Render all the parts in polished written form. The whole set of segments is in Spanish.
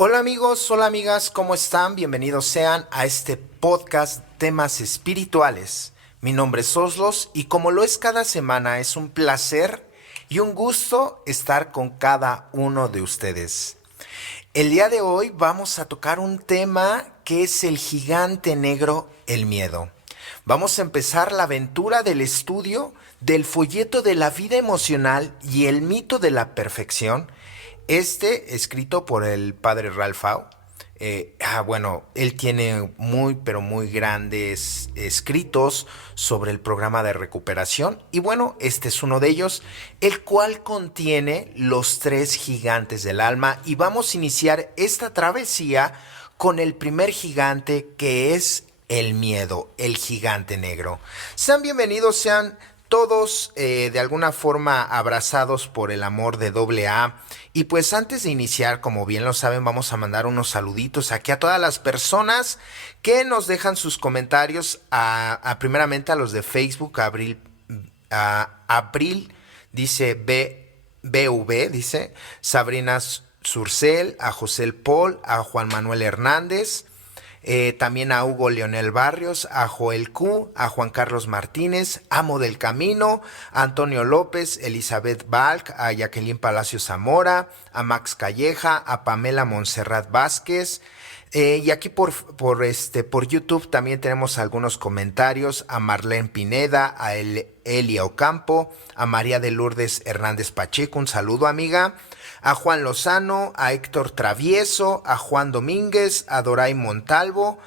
Hola amigos, hola amigas, ¿cómo están? Bienvenidos sean a este podcast Temas Espirituales. Mi nombre es Oslos y como lo es cada semana, es un placer y un gusto estar con cada uno de ustedes. El día de hoy vamos a tocar un tema que es el gigante negro, el miedo. Vamos a empezar la aventura del estudio del folleto de la vida emocional y el mito de la perfección, escrito por el padre Ralphau. Bueno, él tiene muy, pero muy grandes escritos sobre el programa de recuperación. Y bueno, este es uno de ellos, el cual contiene los tres gigantes del alma. Y vamos a iniciar esta travesía con el primer gigante, que es el miedo, el gigante negro. Sean bienvenidos, sean todos de alguna forma abrazados por el amor de AA. Y pues antes de iniciar, como bien lo saben, vamos a mandar unos saluditos aquí a todas las personas que nos dejan sus comentarios, primeramente a los de Facebook, Abril, dice BV, dice Sabrina Surcel, a José Paul, a Juan Manuel Hernández, también a Hugo Leonel Barrios, a Joel Q, a Juan Carlos Martínez, Amo del Camino, a Antonio López, Elizabeth Balc, a Jacqueline Palacio Zamora, a Max Calleja, a Pamela Montserrat Vázquez. Y aquí por YouTube también tenemos algunos comentarios: a Marlene Pineda, a Elia Ocampo, a María de Lourdes Hernández Pacheco, un saludo amiga, a Juan Lozano, a Héctor Travieso, a Juan Domínguez, a Doray Montalvo,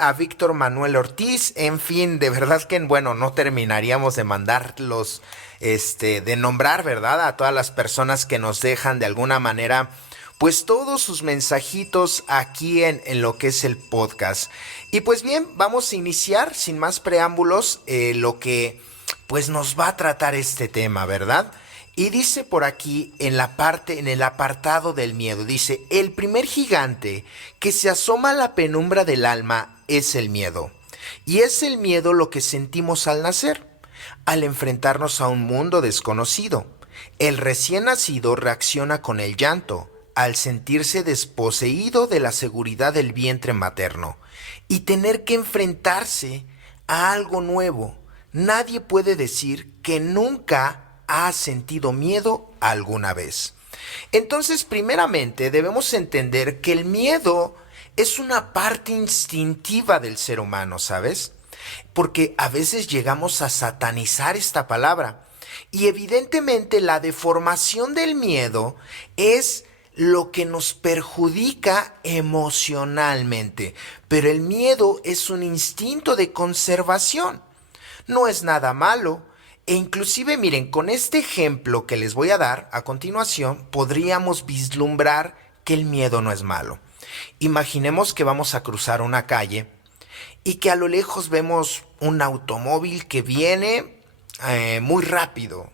a Víctor Manuel Ortiz. En fin, de verdad que, bueno, no terminaríamos de mandarlos, de nombrar, ¿verdad?, a todas las personas que nos dejan de alguna manera pues todos sus mensajitos aquí en lo que es el podcast. Y pues bien, vamos a iniciar sin más preámbulos lo que pues nos va a tratar este tema, ¿verdad? Y dice por aquí en el apartado del miedo, dice: el primer gigante que se asoma a la penumbra del alma es el miedo. Y es el miedo lo que sentimos al nacer, al enfrentarnos a un mundo desconocido. El recién nacido reacciona con el llanto al sentirse desposeído de la seguridad del vientre materno y tener que enfrentarse a algo nuevo. Nadie puede decir que nunca ha sentido miedo alguna vez. Entonces, primeramente, debemos entender que el miedo es una parte instintiva del ser humano, ¿sabes? Porque a veces llegamos a satanizar esta palabra. Y evidentemente la deformación del miedo es lo que nos perjudica emocionalmente. Pero el miedo es un instinto de conservación. No es nada malo. E inclusive, miren, con este ejemplo que les voy a dar a continuación, podríamos vislumbrar que el miedo no es malo. Imaginemos que vamos a cruzar una calle y que a lo lejos vemos un automóvil que viene muy rápido,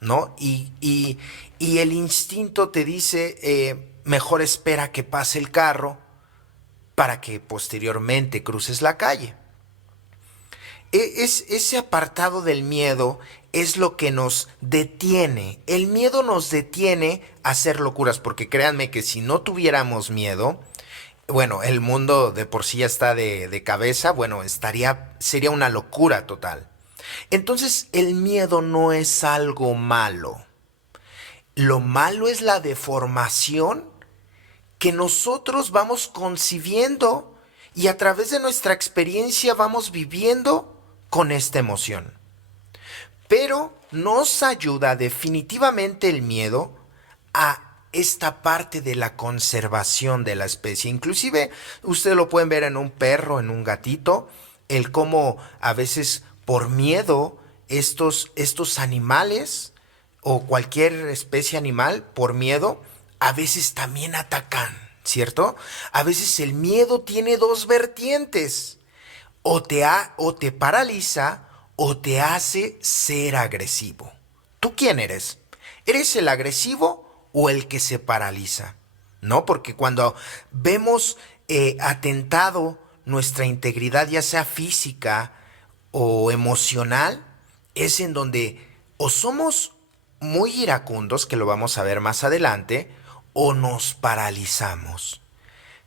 ¿no? Y el instinto te dice, mejor espera que pase el carro para que posteriormente cruces la calle. Ese apartado del miedo es lo que nos detiene. El miedo nos detiene a hacer locuras, porque créanme que si no tuviéramos miedo, bueno, el mundo de por sí ya está de cabeza, bueno, sería una locura total. Entonces, el miedo no es algo malo. Lo malo es la deformación que nosotros vamos concibiendo y a través de nuestra experiencia vamos viviendo con esta emoción. Pero nos ayuda definitivamente el miedo a esta parte de la conservación de la especie. Inclusive ustedes lo pueden ver en un perro, en un gatito, el cómo a veces por miedo estos animales o cualquier especie animal, por miedo, a veces también atacan, ¿cierto? A veces el miedo tiene dos vertientes: o te paraliza o te hace ser agresivo. ¿Tú quién eres? ¿Eres el agresivo o el que se paraliza? ¿No? Porque cuando vemos atentado nuestra integridad, ya sea física o emocional, es en donde o somos muy iracundos, que lo vamos a ver más adelante, o nos paralizamos.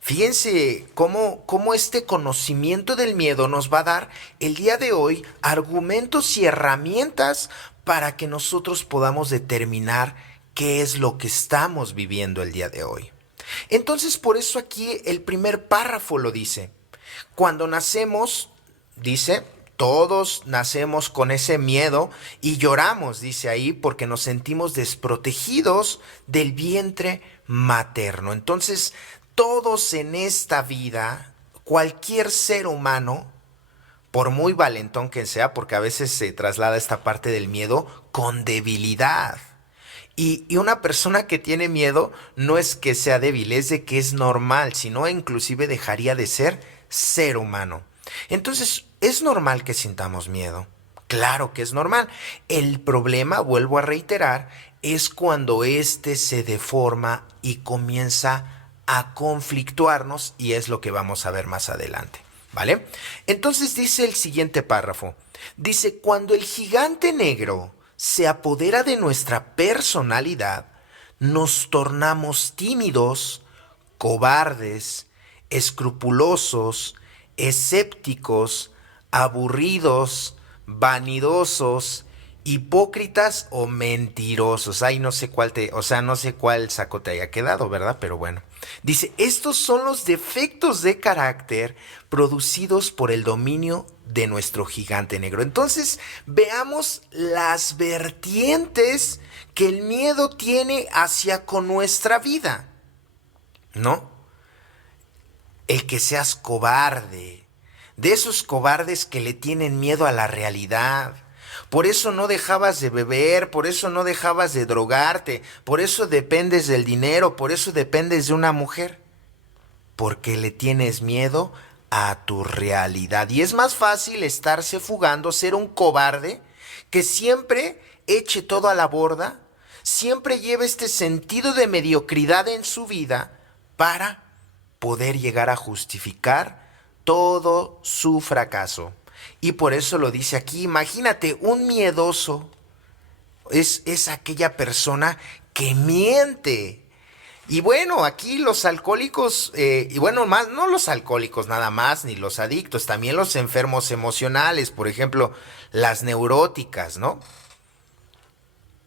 Fíjense cómo este conocimiento del miedo nos va a dar el día de hoy argumentos y herramientas para que nosotros podamos determinar qué es lo que estamos viviendo el día de hoy. Entonces, por eso aquí el primer párrafo lo dice. Cuando nacemos, dice, todos nacemos con ese miedo y lloramos, dice ahí, porque nos sentimos desprotegidos del vientre materno. Entonces, todos en esta vida, cualquier ser humano, por muy valentón que sea, porque a veces se traslada esta parte del miedo con debilidad. Y una persona que tiene miedo no es que sea débil, es de que es normal, sino inclusive dejaría de ser humano. Entonces, ¿es normal que sintamos miedo? Claro que es normal. El problema, vuelvo a reiterar, es cuando éste se deforma y comienza a conflictuarnos, y es lo que vamos a ver más adelante, ¿vale? Entonces dice el siguiente párrafo, dice, cuando el gigante negro se apodera de nuestra personalidad, nos tornamos tímidos, cobardes, escrupulosos, escépticos, aburridos, vanidosos, hipócritas o mentirosos. Ay, no sé no sé cuál saco te haya quedado, ¿verdad? Pero bueno. Dice, estos son los defectos de carácter producidos por el dominio de nuestro gigante negro. Entonces, veamos las vertientes que el miedo tiene hacia con nuestra vida, ¿no? El que seas cobarde, de esos cobardes que le tienen miedo a la realidad. Por eso no dejabas de beber, por eso no dejabas de drogarte, por eso dependes del dinero, por eso dependes de una mujer. Porque le tienes miedo a tu realidad. Y es más fácil estarse fugando, ser un cobarde que siempre eche todo a la borda, siempre lleve este sentido de mediocridad en su vida para poder llegar a justificar todo su fracaso. Y por eso lo dice aquí, imagínate, un miedoso es aquella persona que miente. Y bueno, aquí los alcohólicos, y bueno, más, no los alcohólicos nada más, ni los adictos, también los enfermos emocionales, por ejemplo, las neuróticas, ¿no?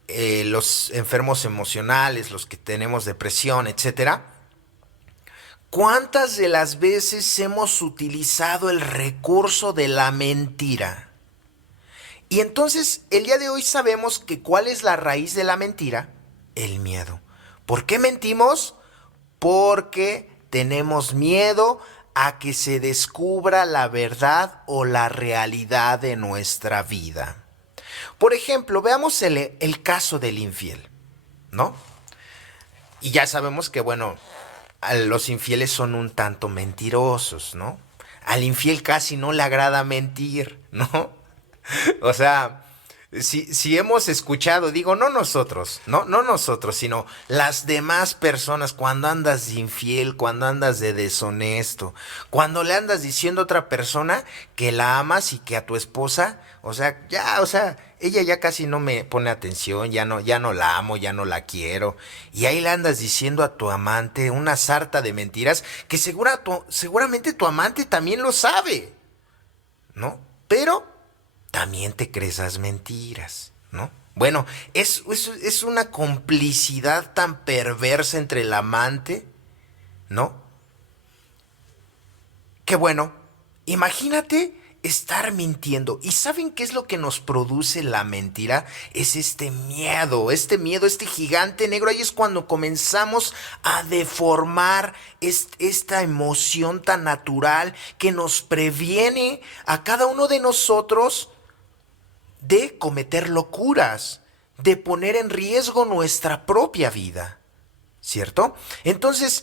Los enfermos emocionales, los que tenemos depresión, etcétera. ¿Cuántas de las veces hemos utilizado el recurso de la mentira? Y entonces, el día de hoy sabemos que ¿cuál es la raíz de la mentira? El miedo. ¿Por qué mentimos? Porque tenemos miedo a que se descubra la verdad o la realidad de nuestra vida. Por ejemplo, veamos el caso del infiel, ¿no? Y ya sabemos que, bueno, los infieles son un tanto mentirosos, ¿no? Al infiel casi no le agrada mentir, ¿no? O sea, si hemos escuchado, digo, no nosotros, no nosotros, sino las demás personas, cuando andas de infiel, cuando andas de deshonesto, cuando le andas diciendo a otra persona que la amas y que a tu esposa, ella ya casi no me pone atención, ya no la amo, ya no la quiero, y ahí le andas diciendo a tu amante una sarta de mentiras que seguramente tu amante también lo sabe, ¿no? Pero también te crees las mentiras, ¿no? Bueno, es una complicidad tan perversa entre el amante, ¿no? Que bueno, imagínate estar mintiendo. ¿Y saben qué es lo que nos produce la mentira? Es este miedo, este gigante negro. Ahí es cuando comenzamos a deformar esta emoción tan natural que nos previene a cada uno de nosotros de cometer locuras, de poner en riesgo nuestra propia vida, ¿cierto? Entonces,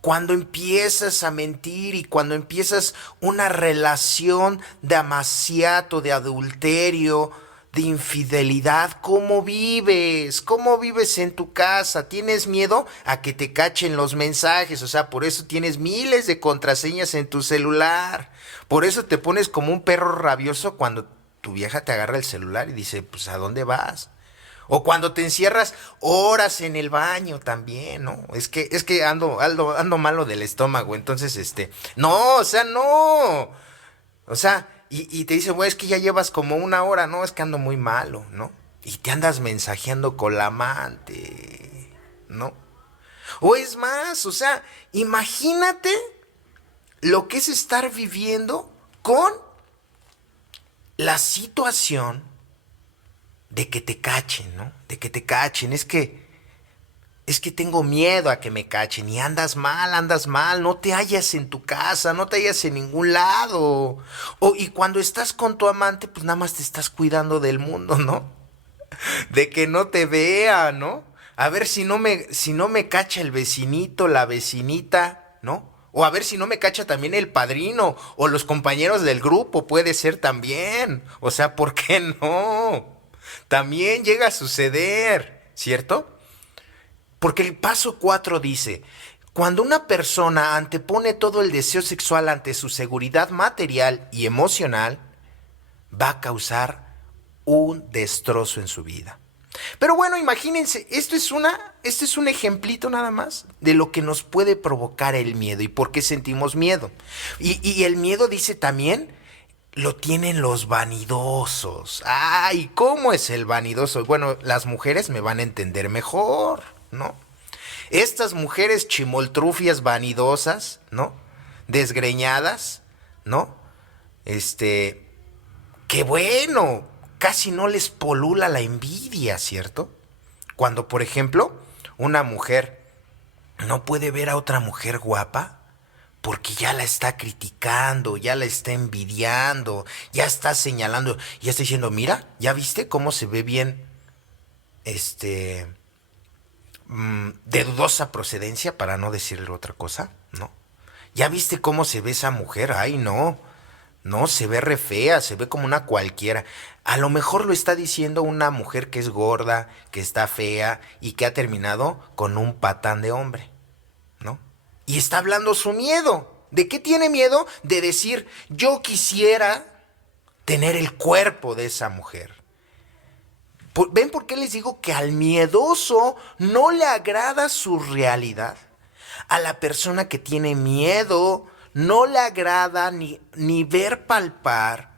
cuando empiezas a mentir y cuando empiezas una relación de amaciato, de adulterio, de infidelidad, ¿cómo vives? ¿Cómo vives en tu casa? ¿Tienes miedo a que te cachen los mensajes? O sea, por eso tienes miles de contraseñas en tu celular. Por eso te pones como un perro rabioso cuando tu vieja te agarra el celular y dice, pues, ¿a dónde vas? O cuando te encierras horas en el baño también, ¿no? Es que ando malo del estómago, entonces, no, o sea, no. O sea, y te dicen, güey, es que ya llevas como una hora, no, es que ando muy malo, ¿no? Y te andas mensajeando con la amante, ¿no? O es más, o sea, imagínate lo que es estar viviendo con la situación de que te cachen, ¿no? De que te cachen. Es que tengo miedo a que me cachen y andas mal, no te hallas en tu casa, no te hallas en ningún lado. Y cuando estás con tu amante, pues nada más te estás cuidando del mundo, ¿no? De que no te vea, ¿no? A ver si no me cacha el vecinito, la vecinita, ¿no? O a ver si no me cacha también el padrino o los compañeros del grupo, puede ser también. O sea, ¿por qué no? También llega a suceder, ¿cierto? Porque el paso 4 dice, cuando una persona antepone todo el deseo sexual ante su seguridad material y emocional, va a causar un destrozo en su vida. Pero bueno, imagínense, este es un ejemplito nada más de lo que nos puede provocar el miedo y por qué sentimos miedo. Y el miedo, dice también, lo tienen los vanidosos. Ay, ¿cómo es el vanidoso? Bueno, las mujeres me van a entender mejor, ¿no? Estas mujeres chimoltrufias vanidosas, ¿no? Desgreñadas, ¿no? Que bueno, casi no les polula la envidia, ¿cierto? Cuando, por ejemplo, una mujer no puede ver a otra mujer guapa porque ya la está criticando, ya la está envidiando, ya está señalando, ya está diciendo, mira, ¿ya viste cómo se ve bien, de dudosa procedencia, para no decirle otra cosa, ¿no? ¿Ya viste cómo se ve esa mujer? Ay, no, no, se ve re fea, se ve como una cualquiera. A lo mejor lo está diciendo una mujer que es gorda, que está fea y que ha terminado con un patán de hombre, ¿no? Y está hablando su miedo. ¿De qué tiene miedo? De decir, yo quisiera tener el cuerpo de esa mujer. ¿Ven por qué les digo que al miedoso no le agrada su realidad? A la persona que tiene miedo no le agrada ni ver palpar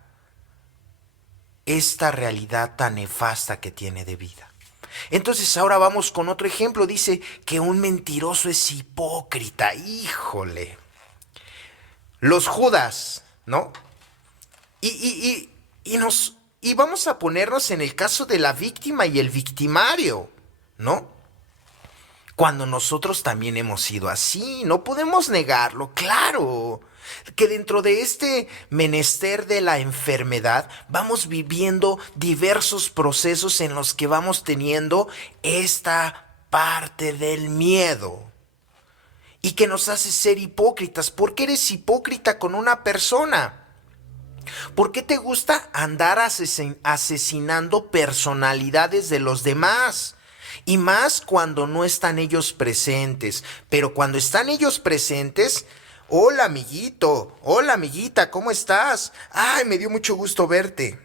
esta realidad tan nefasta que tiene de vida. Entonces ahora vamos con otro ejemplo. Dice que un mentiroso es hipócrita. Híjole. Los Judas, ¿no? Y vamos a ponernos en el caso de la víctima y el victimario, ¿no? Cuando nosotros también hemos sido así, no podemos negarlo, claro. Que dentro de este menester de la enfermedad vamos viviendo diversos procesos en los que vamos teniendo esta parte del miedo y que nos hace ser hipócritas. ¿Por qué eres hipócrita con una persona? ¿Por qué te gusta andar asesinando personalidades de los demás? Y más cuando no están ellos presentes. Pero cuando están ellos presentes, hola amiguito, hola amiguita, ¿cómo estás? Ay, me dio mucho gusto verte.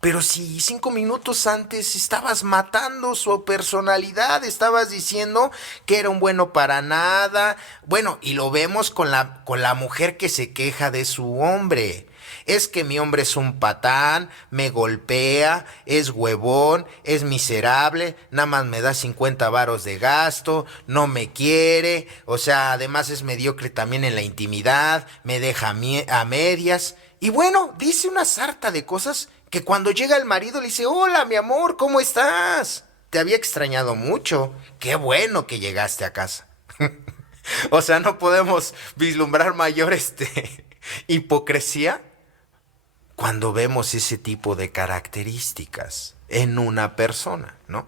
Pero si 5 minutos antes estabas matando su personalidad, estabas diciendo que era un bueno para nada. Bueno, y lo vemos con la mujer que se queja de su hombre. Es que mi hombre es un patán, me golpea, es huevón, es miserable, nada más me da 50 varos de gasto, no me quiere, o sea, además es mediocre también en la intimidad, me deja a medias. Y bueno, dice una sarta de cosas que cuando llega el marido le dice, hola mi amor, ¿cómo estás? Te había extrañado mucho, qué bueno que llegaste a casa. O sea, no podemos vislumbrar mayor hipocresía cuando vemos ese tipo de características en una persona, ¿no?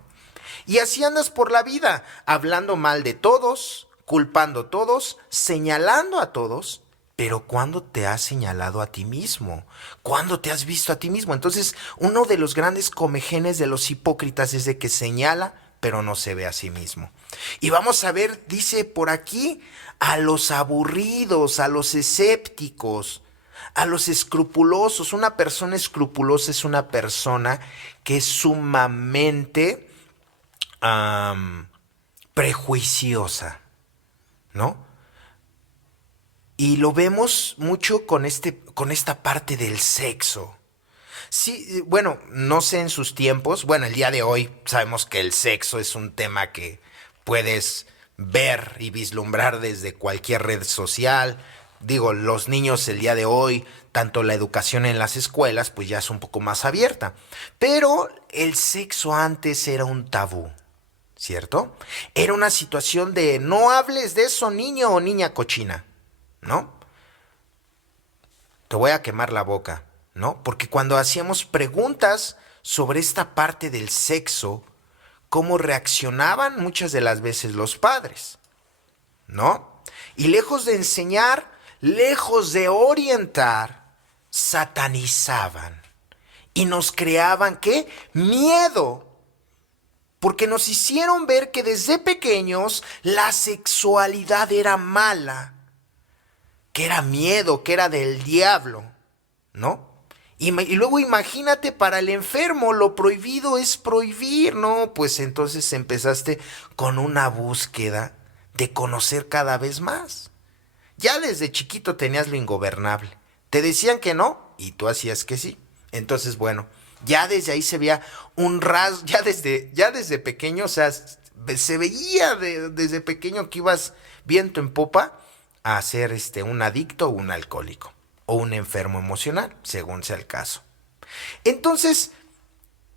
Y así andas por la vida, hablando mal de todos, culpando a todos, señalando a todos, pero ¿cuándo te has señalado a ti mismo? ¿Cuándo te has visto a ti mismo? Entonces, uno de los grandes comegenes de los hipócritas es de que señala, pero no se ve a sí mismo. Y vamos a ver, dice por aquí, a los aburridos, a los escépticos, A los escrupulosos. Una persona escrupulosa es una persona que es sumamente prejuiciosa, ¿no? Y lo vemos mucho con esta parte del sexo. Sí, bueno, no sé en sus tiempos. Bueno, el día de hoy sabemos que el sexo es un tema que puedes ver y vislumbrar desde cualquier red social. Digo, los niños el día de hoy, tanto la educación en las escuelas, pues ya es un poco más abierta. Pero el sexo antes era un tabú, ¿cierto? Era una situación de no hables de eso, niño o niña cochina, ¿no? Te voy a quemar la boca, ¿no? Porque cuando hacíamos preguntas sobre esta parte del sexo, cómo reaccionaban muchas de las veces los padres, ¿no? Y lejos de enseñar, lejos de orientar, satanizaban y nos creaban, ¿qué? Miedo. Porque nos hicieron ver que desde pequeños la sexualidad era mala, que era miedo, que era del diablo, ¿no? Y luego imagínate, para el enfermo lo prohibido es prohibir, ¿no? Pues entonces empezaste con una búsqueda de conocer cada vez más. Ya desde chiquito tenías lo ingobernable. Te decían que no y tú hacías que sí. Entonces, bueno, ya desde ahí se veía un rasgo, ya desde pequeño, o sea, se veía desde pequeño que ibas viento en popa a ser un adicto o un alcohólico o un enfermo emocional, según sea el caso. Entonces,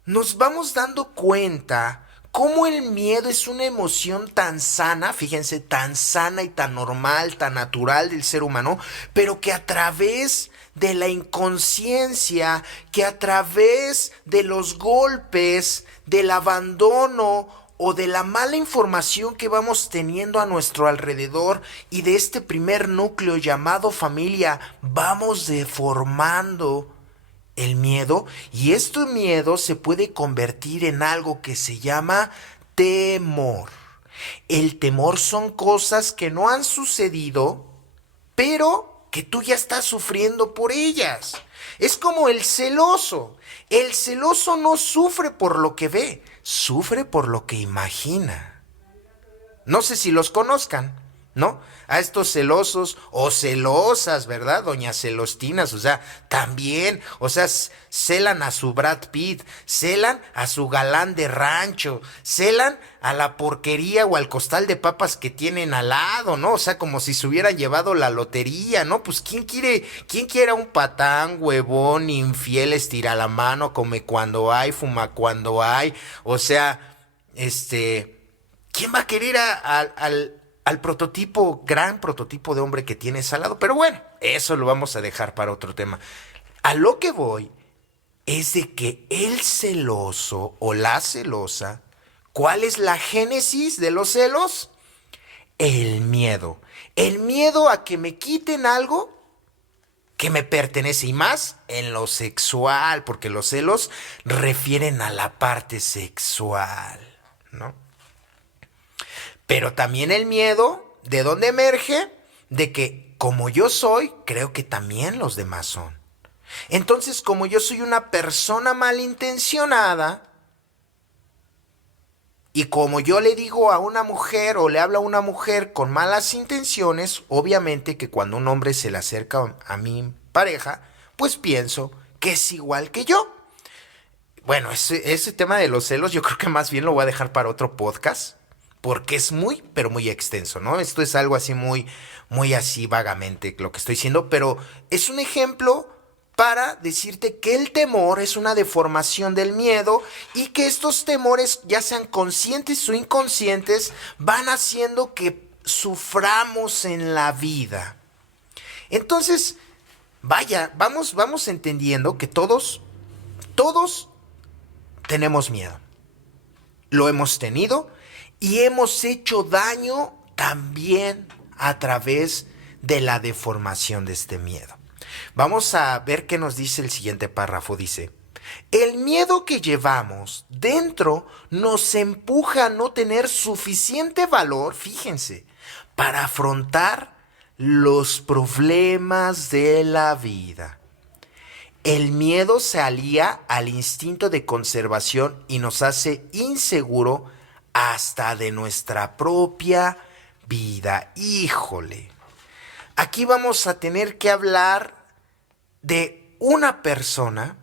nos vamos dando cuenta cómo el miedo es una emoción tan sana, fíjense, tan sana y tan normal, tan natural del ser humano, pero que a través de la inconsciencia, que a través de los golpes, del abandono o de la mala información que vamos teniendo a nuestro alrededor y de este primer núcleo llamado familia, vamos deformando el miedo, y este miedo se puede convertir en algo que se llama temor. El temor son cosas que no han sucedido, pero que tú ya estás sufriendo por ellas. Es como el celoso. El celoso no sufre por lo que ve, sufre por lo que imagina. No sé si los conozcan, ¿no? A estos celosos o celosas, ¿verdad? Doñas celostinas, o sea, también, o sea, celan a su Brad Pitt, celan a su galán de rancho, celan a la porquería o al costal de papas que tienen al lado, ¿no? O sea, como si se hubieran llevado la lotería, ¿no? Pues ¿quién quiere a un patán, huevón, infiel, estira la mano, come cuando hay, fuma cuando hay? O sea, ¿quién va a querer al prototipo, gran prototipo de hombre que tienes al lado? Pero bueno, eso lo vamos a dejar para otro tema. A lo que voy es de que el celoso o la celosa, ¿cuál es la génesis de los celos? El miedo. El miedo a que me quiten algo que me pertenece, y más en lo sexual, porque los celos refieren a la parte sexual, ¿no? Pero también el miedo, ¿de dónde emerge? De que como yo soy, creo que también los demás son. Entonces, como yo soy una persona malintencionada, y como yo le digo a una mujer o le hablo a una mujer con malas intenciones, obviamente que cuando un hombre se le acerca a mi pareja, pues pienso que es igual que yo. Bueno, ese tema de los celos yo creo que más bien lo voy a dejar para otro podcast, porque es muy, pero muy extenso, ¿no? Esto es algo así muy así vagamente lo que estoy diciendo, pero es un ejemplo para decirte que el temor es una deformación del miedo y que estos temores, ya sean conscientes o inconscientes, van haciendo que suframos en la vida. Entonces, vaya, vamos entendiendo que todos tenemos miedo. Lo hemos tenido y hemos hecho daño también a través de la deformación de este miedo. Vamos a ver qué nos dice el siguiente párrafo. Dice: el miedo que llevamos dentro nos empuja a no tener suficiente valor, fíjense, para afrontar los problemas de la vida. El miedo se alía al instinto de conservación y nos hace inseguro hasta de nuestra propia vida. Híjole, aquí vamos a tener que hablar de una persona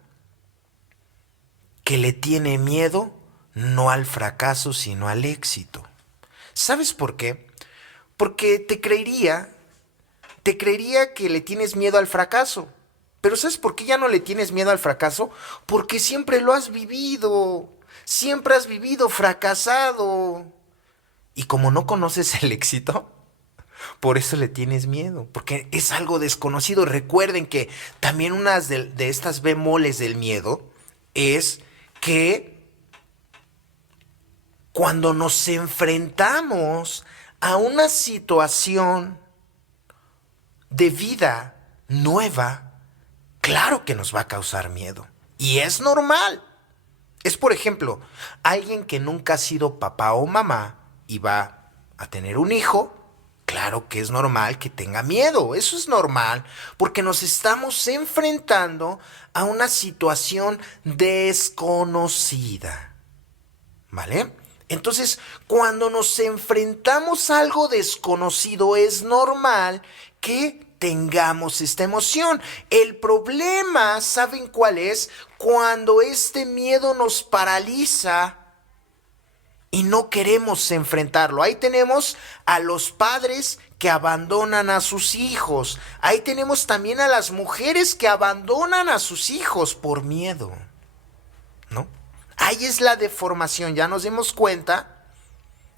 que le tiene miedo no al fracaso, sino al éxito. ¿Sabes por qué? Porque te creería que le tienes miedo al fracaso. Pero ¿sabes por qué ya no le tienes miedo al fracaso? Porque siempre lo has vivido. Siempre has vivido fracasado. Y como no conoces el éxito, por eso le tienes miedo. Porque es algo desconocido. Recuerden que también una de estas bemoles del miedo es que cuando nos enfrentamos a una situación de vida nueva, claro que nos va a causar miedo. Y es normal. Es, por ejemplo, alguien que nunca ha sido papá o mamá y va a tener un hijo. Claro que es normal que tenga miedo. Eso es normal porque nos estamos enfrentando a una situación desconocida. ¿Vale? Entonces, cuando nos enfrentamos a algo desconocido, es normal que tengamos esta emoción. El problema, ¿saben cuál es? Cuando este miedo nos paraliza y no queremos enfrentarlo. Ahí tenemos a los padres que abandonan a sus hijos. Ahí tenemos también a las mujeres que abandonan a sus hijos por miedo, ¿no? Ahí es la deformación, ya nos dimos cuenta.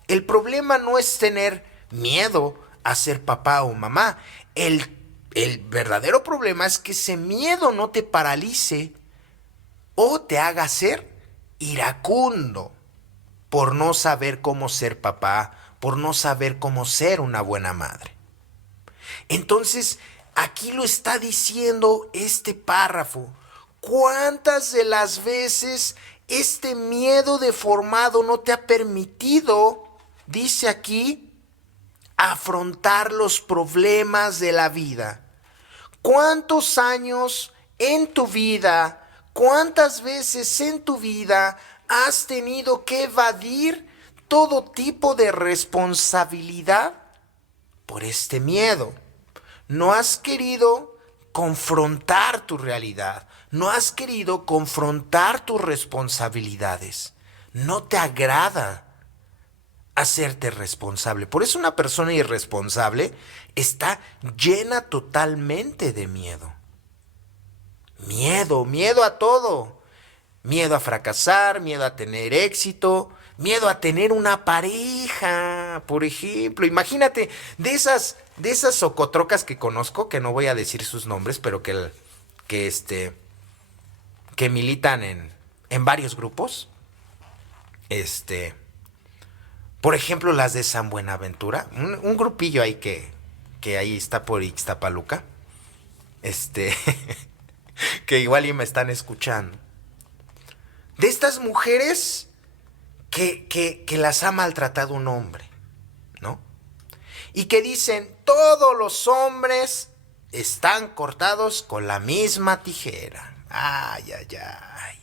El problema no es tener miedo a ser papá o mamá. El verdadero problema es que ese miedo no te paralice o te haga ser iracundo por no saber cómo ser papá, por no saber cómo ser una buena madre. Entonces, aquí lo está diciendo este párrafo. ¿Cuántas de las veces este miedo deformado no te ha permitido, dice aquí, afrontar los problemas de la vida? ¿Cuántos años en tu vida, cuántas veces en tu vida has tenido que evadir todo tipo de responsabilidad por este miedo? No has querido confrontar tu realidad. No has querido confrontar tus responsabilidades. No te agrada hacerte responsable. Por eso una persona irresponsable está llena totalmente de miedo. Miedo a todo. Miedo a fracasar, miedo a tener éxito, miedo a tener una pareja, por ejemplo. Imagínate, de esas socotrocas que conozco, que no voy a decir sus nombres, pero que militan en varios grupos. Por ejemplo, las de San Buenaventura, un grupillo ahí que ahí está por Ixtapaluca, que igual y me están escuchando. De estas mujeres que las ha maltratado un hombre, ¿no? Y que dicen, todos los hombres están cortados con la misma tijera. Ay, ay, ay.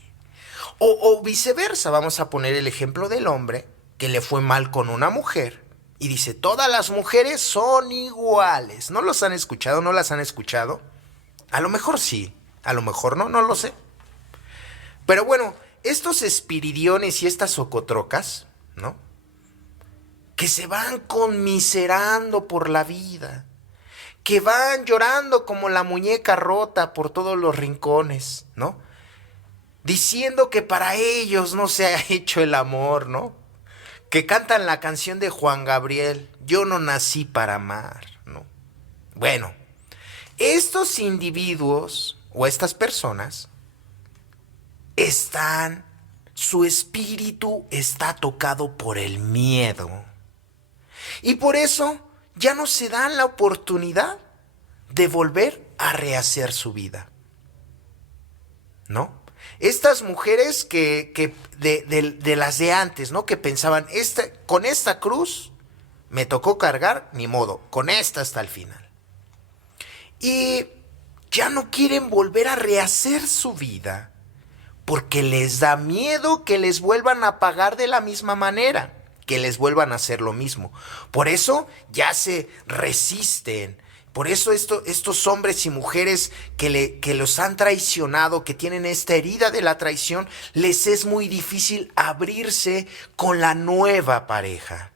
O viceversa, vamos a poner el ejemplo del hombre que le fue mal con una mujer y dice, todas las mujeres son iguales. ¿No los han escuchado? ¿No las han escuchado? A lo mejor sí, a lo mejor no, no lo sé. Pero bueno, estos espiridiones y estas socotrocas, ¿no? Que se van conmiserando por la vida, que van llorando como la muñeca rota por todos los rincones, ¿no? Diciendo que para ellos no se ha hecho el amor, ¿no? Que cantan la canción de Juan Gabriel, yo no nací para amar, ¿no? Bueno, estos individuos o estas personas su espíritu está tocado por el miedo. Y por eso ya no se dan la oportunidad de volver a rehacer su vida, ¿no? Estas mujeres de las de antes, ¿no? Que pensaban, con esta cruz me tocó cargar, ni modo, con esta hasta el final. y ya no quieren volver a rehacer su vida porque les da miedo que les vuelvan a pagar de la misma manera, que les vuelvan a hacer lo mismo. Por eso ya se resisten. Por eso estos hombres y mujeres que los han traicionado, que tienen esta herida de la traición, les es muy difícil abrirse con la nueva pareja.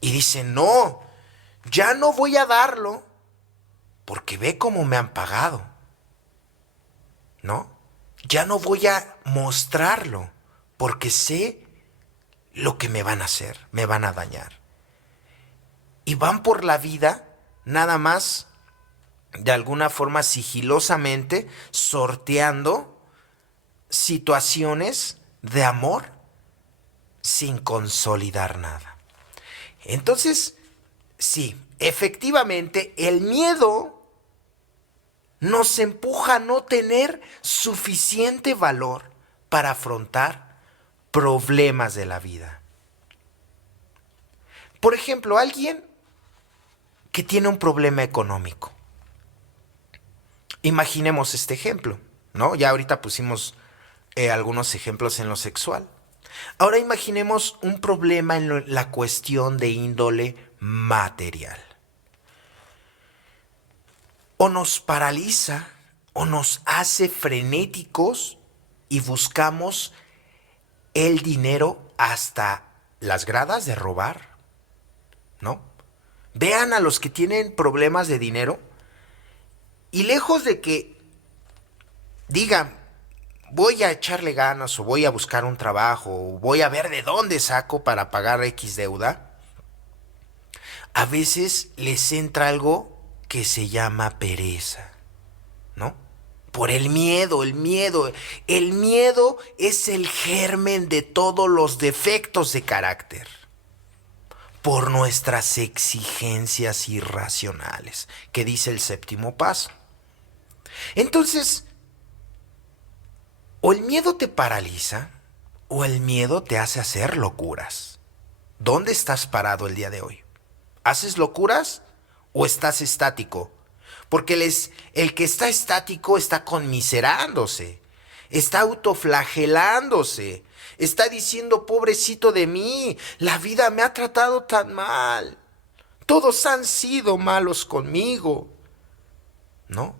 Y dicen, no, ya no voy a darlo porque ve cómo me han pagado, ¿no? Ya no voy a mostrarlo porque sé lo que me van a hacer, me van a dañar. Y van por la vida nada más, de alguna forma sigilosamente, sorteando situaciones de amor sin consolidar nada. Entonces, sí, efectivamente, el miedo nos empuja a no tener suficiente valor para afrontar problemas de la vida. Por ejemplo, alguien que tiene un problema económico. Imaginemos este ejemplo, ¿no? Ya ahorita pusimos algunos ejemplos en lo sexual. Ahora imaginemos un problema en la cuestión de índole material. O nos paraliza o nos hace frenéticos y buscamos el dinero hasta las gradas de robar, ¿no? Vean a los que tienen problemas de dinero y lejos de que digan, voy a echarle ganas o voy a buscar un trabajo o voy a ver de dónde saco para pagar X deuda, a veces les entra algo que se llama pereza, ¿no? Por el miedo. El miedo es el germen de todos los defectos de carácter. Por nuestras exigencias irracionales, que dice el séptimo paso. Entonces, o el miedo te paraliza, o el miedo te hace hacer locuras. ¿Dónde estás parado el día de hoy? ¿Haces locuras o estás estático? Porque el que está estático está conmiserándose, está autoflagelándose, está diciendo, pobrecito de mí, la vida me ha tratado tan mal, todos han sido malos conmigo, ¿no?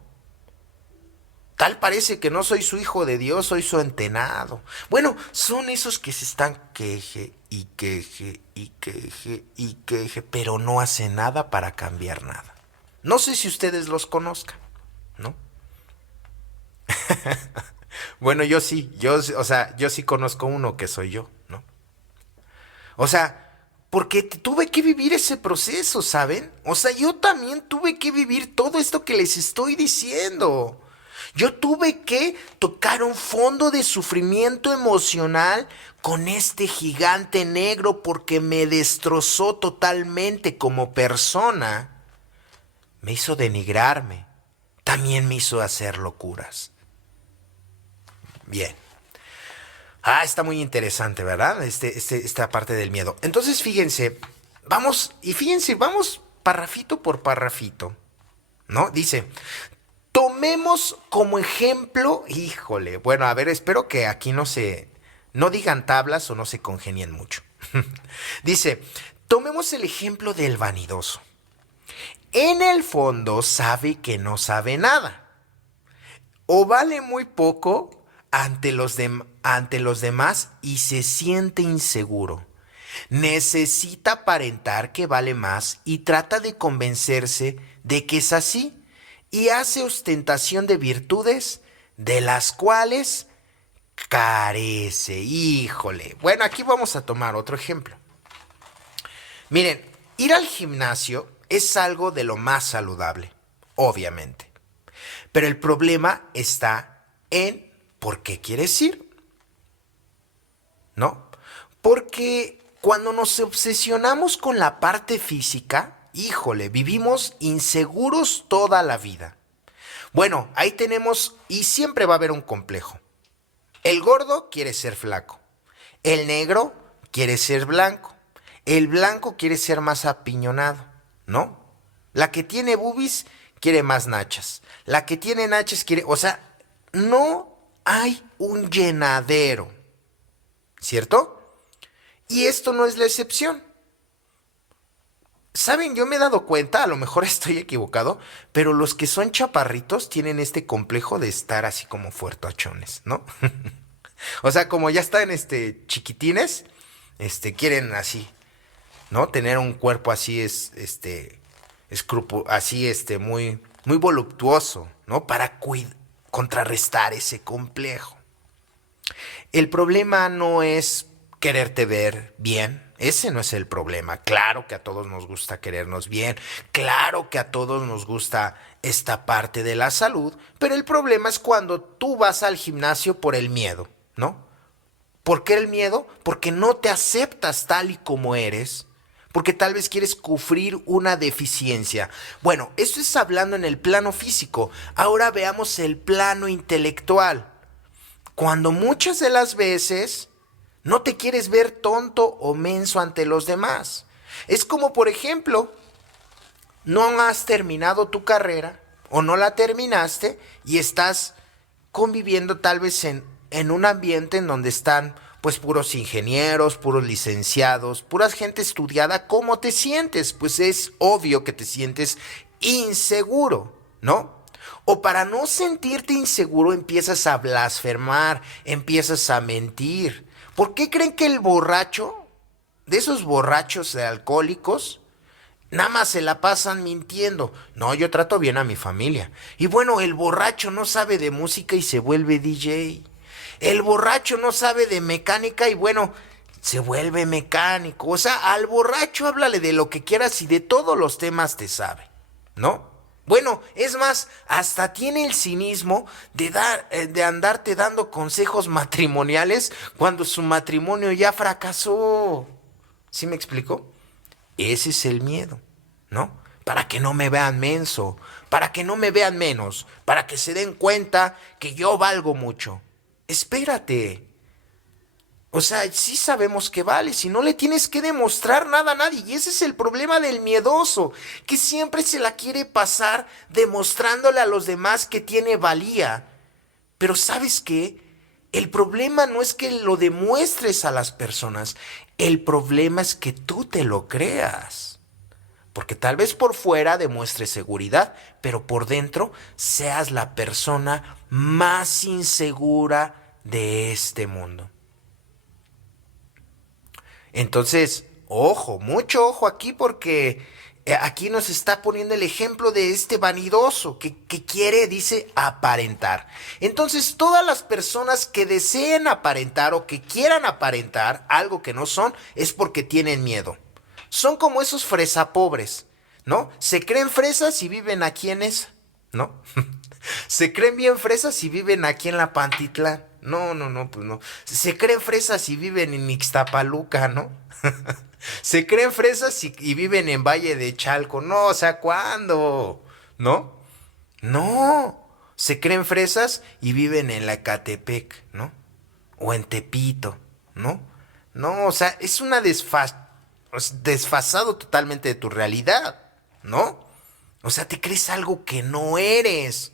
Tal parece que no soy su hijo de Dios, soy su entenado. Bueno, son esos que se están queje y queje y queje y queje, pero no hacen nada para cambiar nada. No sé si ustedes los conozcan, ¿no? Bueno, yo sí, yo sí conozco uno que soy yo, ¿no? O sea, porque tuve que vivir ese proceso, ¿saben? O sea, yo también tuve que vivir todo esto que les estoy diciendo. Yo tuve que tocar un fondo de sufrimiento emocional con este gigante negro porque me destrozó totalmente como persona. Me hizo denigrarme. También me hizo hacer locuras. Bien. Está muy interesante, ¿verdad? Esta parte del miedo. Entonces, vamos parrafito por parrafito, ¿no? Dice, tomemos como ejemplo, híjole, bueno, a ver, espero que aquí no digan tablas o no se congenien mucho. Dice, tomemos el ejemplo del vanidoso. En el fondo sabe que no sabe nada, o vale muy poco ante los demás y se siente inseguro. Necesita aparentar que vale más y trata de convencerse de que es así y hace ostentación de virtudes de las cuales carece. Híjole. Bueno, aquí vamos a tomar otro ejemplo. Miren, ir al gimnasio es algo de lo más saludable, obviamente. Pero el problema está en ¿por qué quieres ir? ¿No? Porque cuando nos obsesionamos con la parte física, híjole, vivimos inseguros toda la vida. Bueno, ahí tenemos, y siempre va a haber un complejo. El gordo quiere ser flaco. El negro quiere ser blanco. El blanco quiere ser más apiñonado, ¿no? La que tiene boobies quiere más nachas. La que tiene nachas quiere, o sea, no hay un llenadero, ¿cierto? Y esto no es la excepción. ¿Saben? Yo me he dado cuenta, a lo mejor estoy equivocado, pero los que son chaparritos tienen este complejo de estar así como fuertochones, ¿no? O sea, como ya están chiquitines, quieren así, ¿no? Tener un cuerpo así así muy muy voluptuoso, ¿no? Para contrarrestar ese complejo. El problema no es quererte ver bien. Ese no es el problema. Claro que a todos nos gusta querernos bien. Claro que a todos nos gusta esta parte de la salud. Pero el problema es cuando tú vas al gimnasio por el miedo, ¿no? ¿Por qué el miedo? Porque no te aceptas tal y como eres. Porque tal vez quieres cubrir una deficiencia. Bueno, esto es hablando en el plano físico. Ahora veamos el plano intelectual. Cuando muchas de las veces no te quieres ver tonto o menso ante los demás. Es como, por ejemplo, no has terminado tu carrera o no la terminaste y estás conviviendo tal vez en un ambiente en donde están pues puros ingenieros, puros licenciados, pura gente estudiada. ¿Cómo te sientes? Pues es obvio que te sientes inseguro, ¿no? O para no sentirte inseguro empiezas a blasfemar, empiezas a mentir. ¿Por qué creen que el borracho, de esos borrachos alcohólicos, nada más se la pasan mintiendo? No, yo trato bien a mi familia. Y bueno, el borracho no sabe de música y se vuelve DJ. El borracho no sabe de mecánica y bueno, se vuelve mecánico. O sea, al borracho háblale de lo que quieras y de todos los temas te sabe, ¿no? Bueno, es más, hasta tiene el cinismo de andarte dando consejos matrimoniales cuando su matrimonio ya fracasó. ¿Sí me explico? Ese es el miedo, ¿no? Para que no me vean menso, para que no me vean menos, para que se den cuenta que yo valgo mucho. Espérate. O sea, sí sabemos que vales y no le tienes que demostrar nada a nadie. Y ese es el problema del miedoso, que siempre se la quiere pasar demostrándole a los demás que tiene valía. Pero ¿sabes qué? El problema no es que lo demuestres a las personas, el problema es que tú te lo creas. Porque tal vez por fuera demuestres seguridad, pero por dentro seas la persona más insegura de este mundo. Entonces, ojo, mucho ojo aquí porque aquí nos está poniendo el ejemplo de este vanidoso que quiere, dice, aparentar. Entonces, todas las personas que deseen aparentar o que quieran aparentar algo que no son es porque tienen miedo. Son como esos fresapobres, ¿no? Se creen fresas y viven aquí en esa, ¿no? Se creen bien fresas y viven aquí en la Pantitlán. No, no, no, pues no. Se creen fresas y viven en Ixtapaluca, ¿no? Se creen fresas y viven en Valle de Chalco. No, o sea, ¿cuándo? ¿No? No. Se creen fresas y viven en la Ecatepec, ¿no? O en Tepito, ¿no? No, o sea, es una desfasado totalmente de tu realidad, ¿no? O sea, te crees algo que no eres.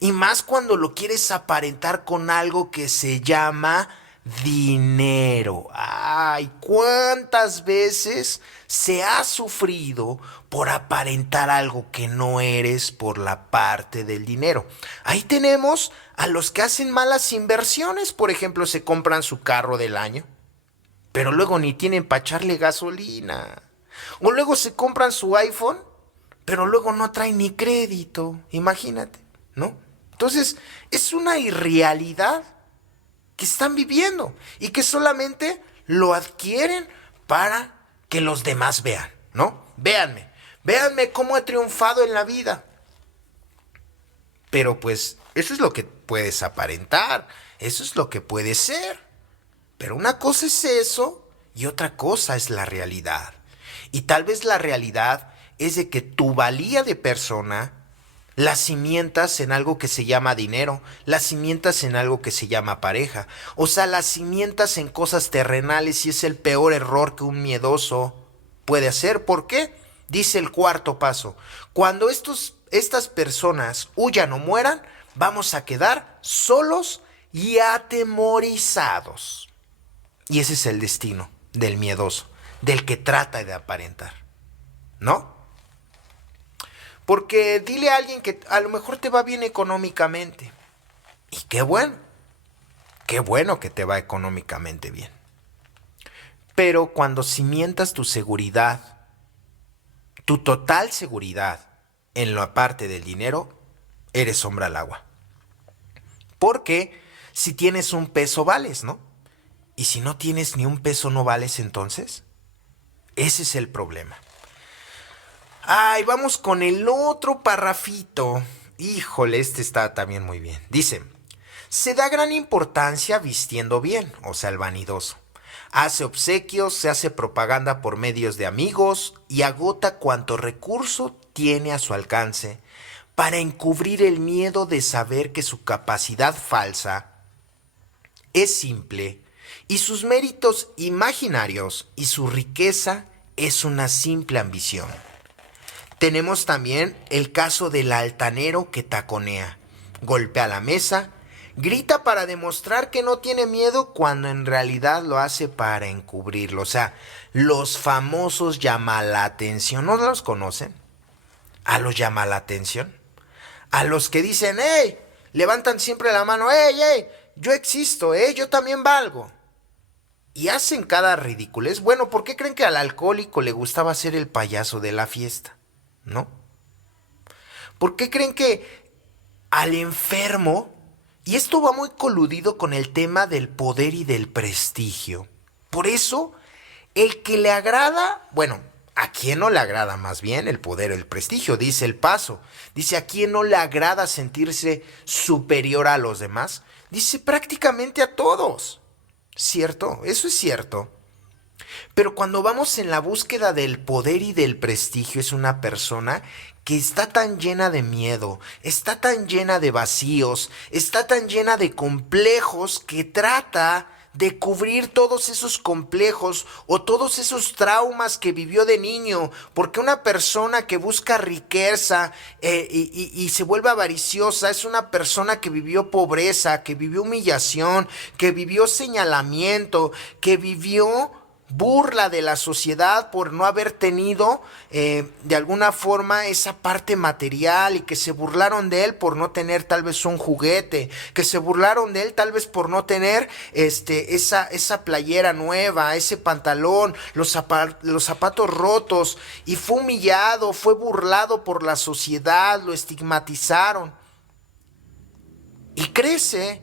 Y más cuando lo quieres aparentar con algo que se llama dinero. Ay, ¿cuántas veces se ha sufrido por aparentar algo que no eres por la parte del dinero? Ahí tenemos a los que hacen malas inversiones. Por ejemplo, se compran su carro del año, pero luego ni tienen para echarle gasolina. O luego se compran su iPhone, pero luego no traen ni crédito. Imagínate, ¿no? Entonces, es una irrealidad que están viviendo y que solamente lo adquieren para que los demás vean, ¿no? Véanme cómo he triunfado en la vida. Pero pues, eso es lo que puedes aparentar, eso es lo que puedes ser. Pero una cosa es eso y otra cosa es la realidad. Y tal vez la realidad es de que tu valía de persona la cimientas en algo que se llama dinero, la cimientas en algo que se llama pareja. O sea, la cimientas en cosas terrenales y es el peor error que un miedoso puede hacer. ¿Por qué? Dice el cuarto paso, cuando estas personas huyan o mueran, vamos a quedar solos y atemorizados. Y ese es el destino del miedoso, del que trata de aparentar, ¿no? Porque dile a alguien que a lo mejor te va bien económicamente. Y qué bueno que te va económicamente bien. Pero cuando cimientas tu seguridad, tu total seguridad en la parte del dinero, eres sombra al agua. Porque si tienes un peso vales, ¿no? Y si no tienes ni un peso no vales entonces. Ese es el problema. Ay, vamos con el otro parrafito. Híjole, este está también muy bien. Dice, se da gran importancia vistiendo bien, o sea, el vanidoso. Hace obsequios, se hace propaganda por medios de amigos y agota cuanto recurso tiene a su alcance para encubrir el miedo de saber que su capacidad falsa es simple y sus méritos imaginarios y su riqueza es una simple ambición. Tenemos también el caso del altanero que taconea, golpea la mesa, grita para demostrar que no tiene miedo cuando en realidad lo hace para encubrirlo. O sea, los famosos llama la atención. ¿No los conocen? A los llama la atención. A los que dicen, ¡hey! Levantan siempre la mano, ¡hey, hey! Yo existo, yo también valgo. Y hacen cada ridiculez. Bueno, ¿por qué creen que al alcohólico le gustaba ser el payaso de la fiesta? ¿No? ¿Por qué creen que al enfermo, y esto va muy coludido con el tema del poder y del prestigio? Por eso, el que le agrada, bueno, ¿a quién no le agrada más bien el poder o el prestigio? Dice el paso. Dice, ¿a quién no le agrada sentirse superior a los demás? Dice, prácticamente a todos. ¿Cierto? Eso es cierto. Pero cuando vamos en la búsqueda del poder y del prestigio, es una persona que está tan llena de miedo, está tan llena de vacíos, está tan llena de complejos que trata de cubrir todos esos complejos o todos esos traumas que vivió de niño, porque una persona que busca riqueza y se vuelve avariciosa es una persona que vivió pobreza, que vivió humillación, que vivió señalamiento, que vivió burla de la sociedad por no haber tenido de alguna forma esa parte material, y que se burlaron de él por no tener tal vez un juguete, que se burlaron de él tal vez por no tener esa playera nueva, ese pantalón, los zapatos rotos, y fue humillado, fue burlado por la sociedad, lo estigmatizaron y crece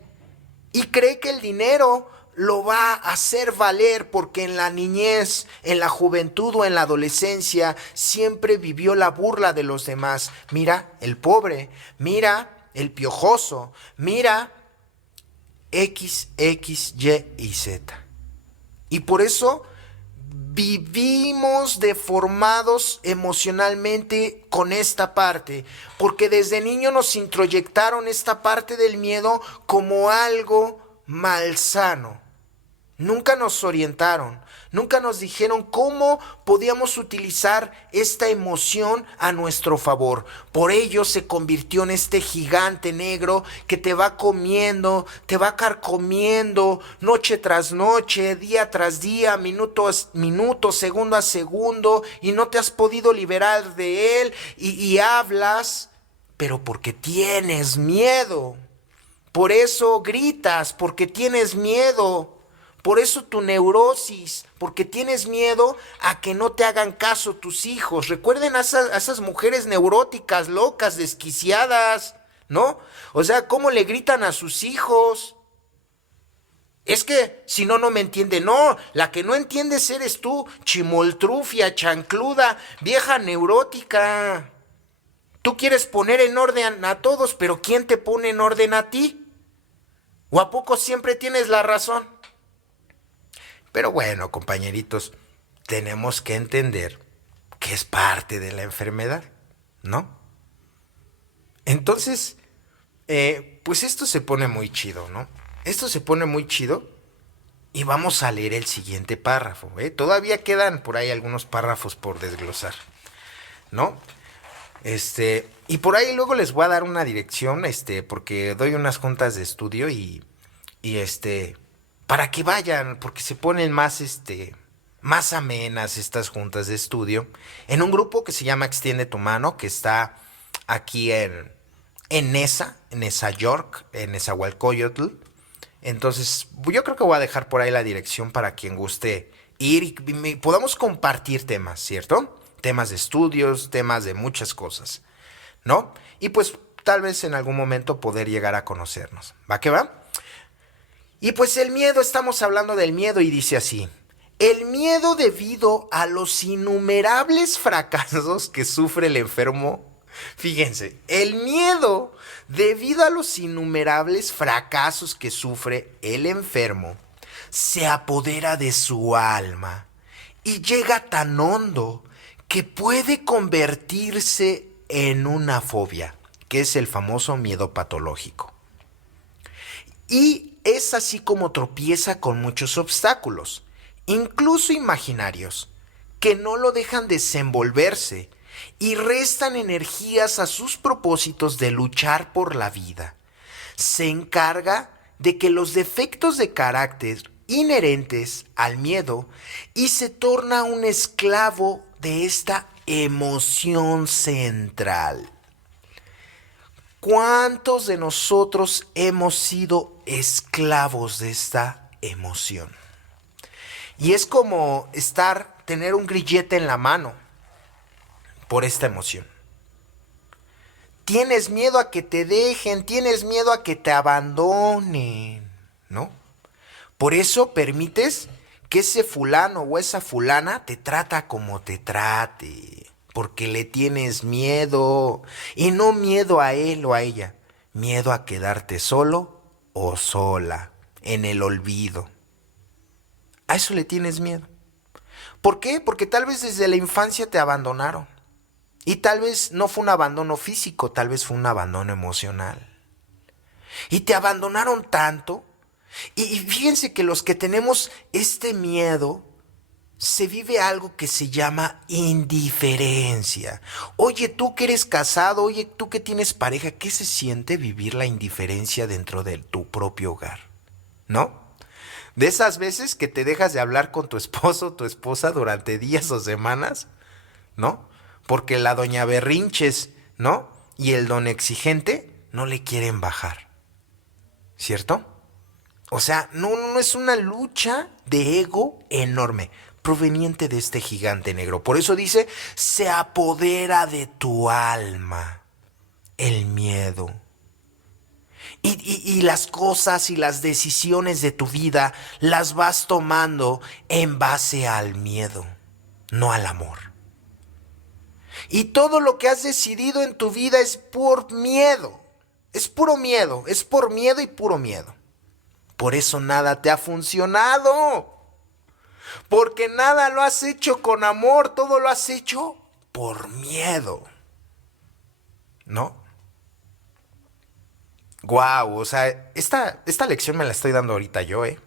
y cree que el dinero lo va a hacer valer porque en la niñez, en la juventud o en la adolescencia siempre vivió la burla de los demás. Mira el pobre, mira el piojoso, mira X, Y y Z. Y por eso vivimos deformados emocionalmente con esta parte, porque desde niño nos introyectaron esta parte del miedo como algo malsano. Nunca nos orientaron, nunca nos dijeron cómo podíamos utilizar esta emoción a nuestro favor. Por ello se convirtió en este gigante negro que te va comiendo, te va carcomiendo noche tras noche, día tras día, minuto a minuto, segundo a segundo, y no te has podido liberar de él y hablas, pero porque tienes miedo. Por eso gritas, porque tienes miedo. Por eso tu neurosis, porque tienes miedo a que no te hagan caso tus hijos. Recuerden a esas mujeres neuróticas, locas, desquiciadas, ¿no? O sea, ¿cómo le gritan a sus hijos? Es que si no, no me entiende. No, la que no entiendes eres tú, chimoltrufia, chancluda, vieja neurótica. Tú quieres poner en orden a todos, pero ¿quién te pone en orden a ti? ¿O a poco siempre tienes la razón? Pero bueno, compañeritos, tenemos que entender que es parte de la enfermedad, ¿no? Entonces, pues esto se pone muy chido, ¿no? Esto se pone muy chido y vamos a leer el siguiente párrafo, ¿eh? Todavía quedan por ahí algunos párrafos por desglosar. ¿no? Y por ahí luego les voy a dar una dirección, porque doy unas juntas de estudio y para que vayan, porque se ponen más amenas estas juntas de estudio, en un grupo que se llama Extiende tu Mano, que está aquí en Nesa York, en Nezahualcóyotl. Entonces, yo creo que voy a dejar por ahí la dirección para quien guste ir y podamos compartir temas, ¿cierto? Temas de estudios, temas de muchas cosas, ¿no? Y pues tal vez en algún momento poder llegar a conocernos. ¿Va que va? Y pues el miedo, estamos hablando del miedo y dice así. El miedo debido a los innumerables fracasos que sufre el enfermo. Fíjense, el miedo debido a los innumerables fracasos que sufre el enfermo se apodera de su alma y llega tan hondo que puede convertirse en una fobia, que es el famoso miedo patológico. Y es así como tropieza con muchos obstáculos, incluso imaginarios, que no lo dejan desenvolverse y restan energías a sus propósitos de luchar por la vida. Se encarga de que los defectos de carácter inherentes al miedo y se torna un esclavo de esta emoción central. ¿Cuántos de nosotros hemos sido esclavos de esta emoción? Y es como tener un grillete en la mano por esta emoción. Tienes miedo a que te dejen, tienes miedo a que te abandonen, ¿no? Por eso permites que ese fulano o esa fulana te trata como te trate, porque le tienes miedo, y no miedo a él o a ella, miedo a quedarte solo o sola, en el olvido. A eso le tienes miedo. ¿Por qué? Porque tal vez desde la infancia te abandonaron. Y tal vez no fue un abandono físico, tal vez fue un abandono emocional. Y te abandonaron tanto. Y fíjense que los que tenemos este miedo, se vive algo que se llama indiferencia. Oye, tú que eres casado, oye, tú que tienes pareja, ¿qué se siente vivir la indiferencia dentro de tu propio hogar? ¿No? De esas veces que te dejas de hablar con tu esposo o tu esposa durante días o semanas, ¿no? Porque la doña Berrinches, ¿no? Y el don exigente no le quieren bajar. ¿Cierto? O sea, no es una lucha de ego enorme, proveniente de este gigante negro. Por eso dice, se apodera de tu alma el miedo. Y las cosas y las decisiones de tu vida las vas tomando en base al miedo, no al amor. Y todo lo que has decidido en tu vida es por miedo. Es puro miedo, es por miedo y puro miedo. Por eso nada te ha funcionado. Porque nada lo has hecho con amor, todo lo has hecho por miedo. ¿No? Guau, o sea, esta lección me la estoy dando ahorita yo, ¿eh?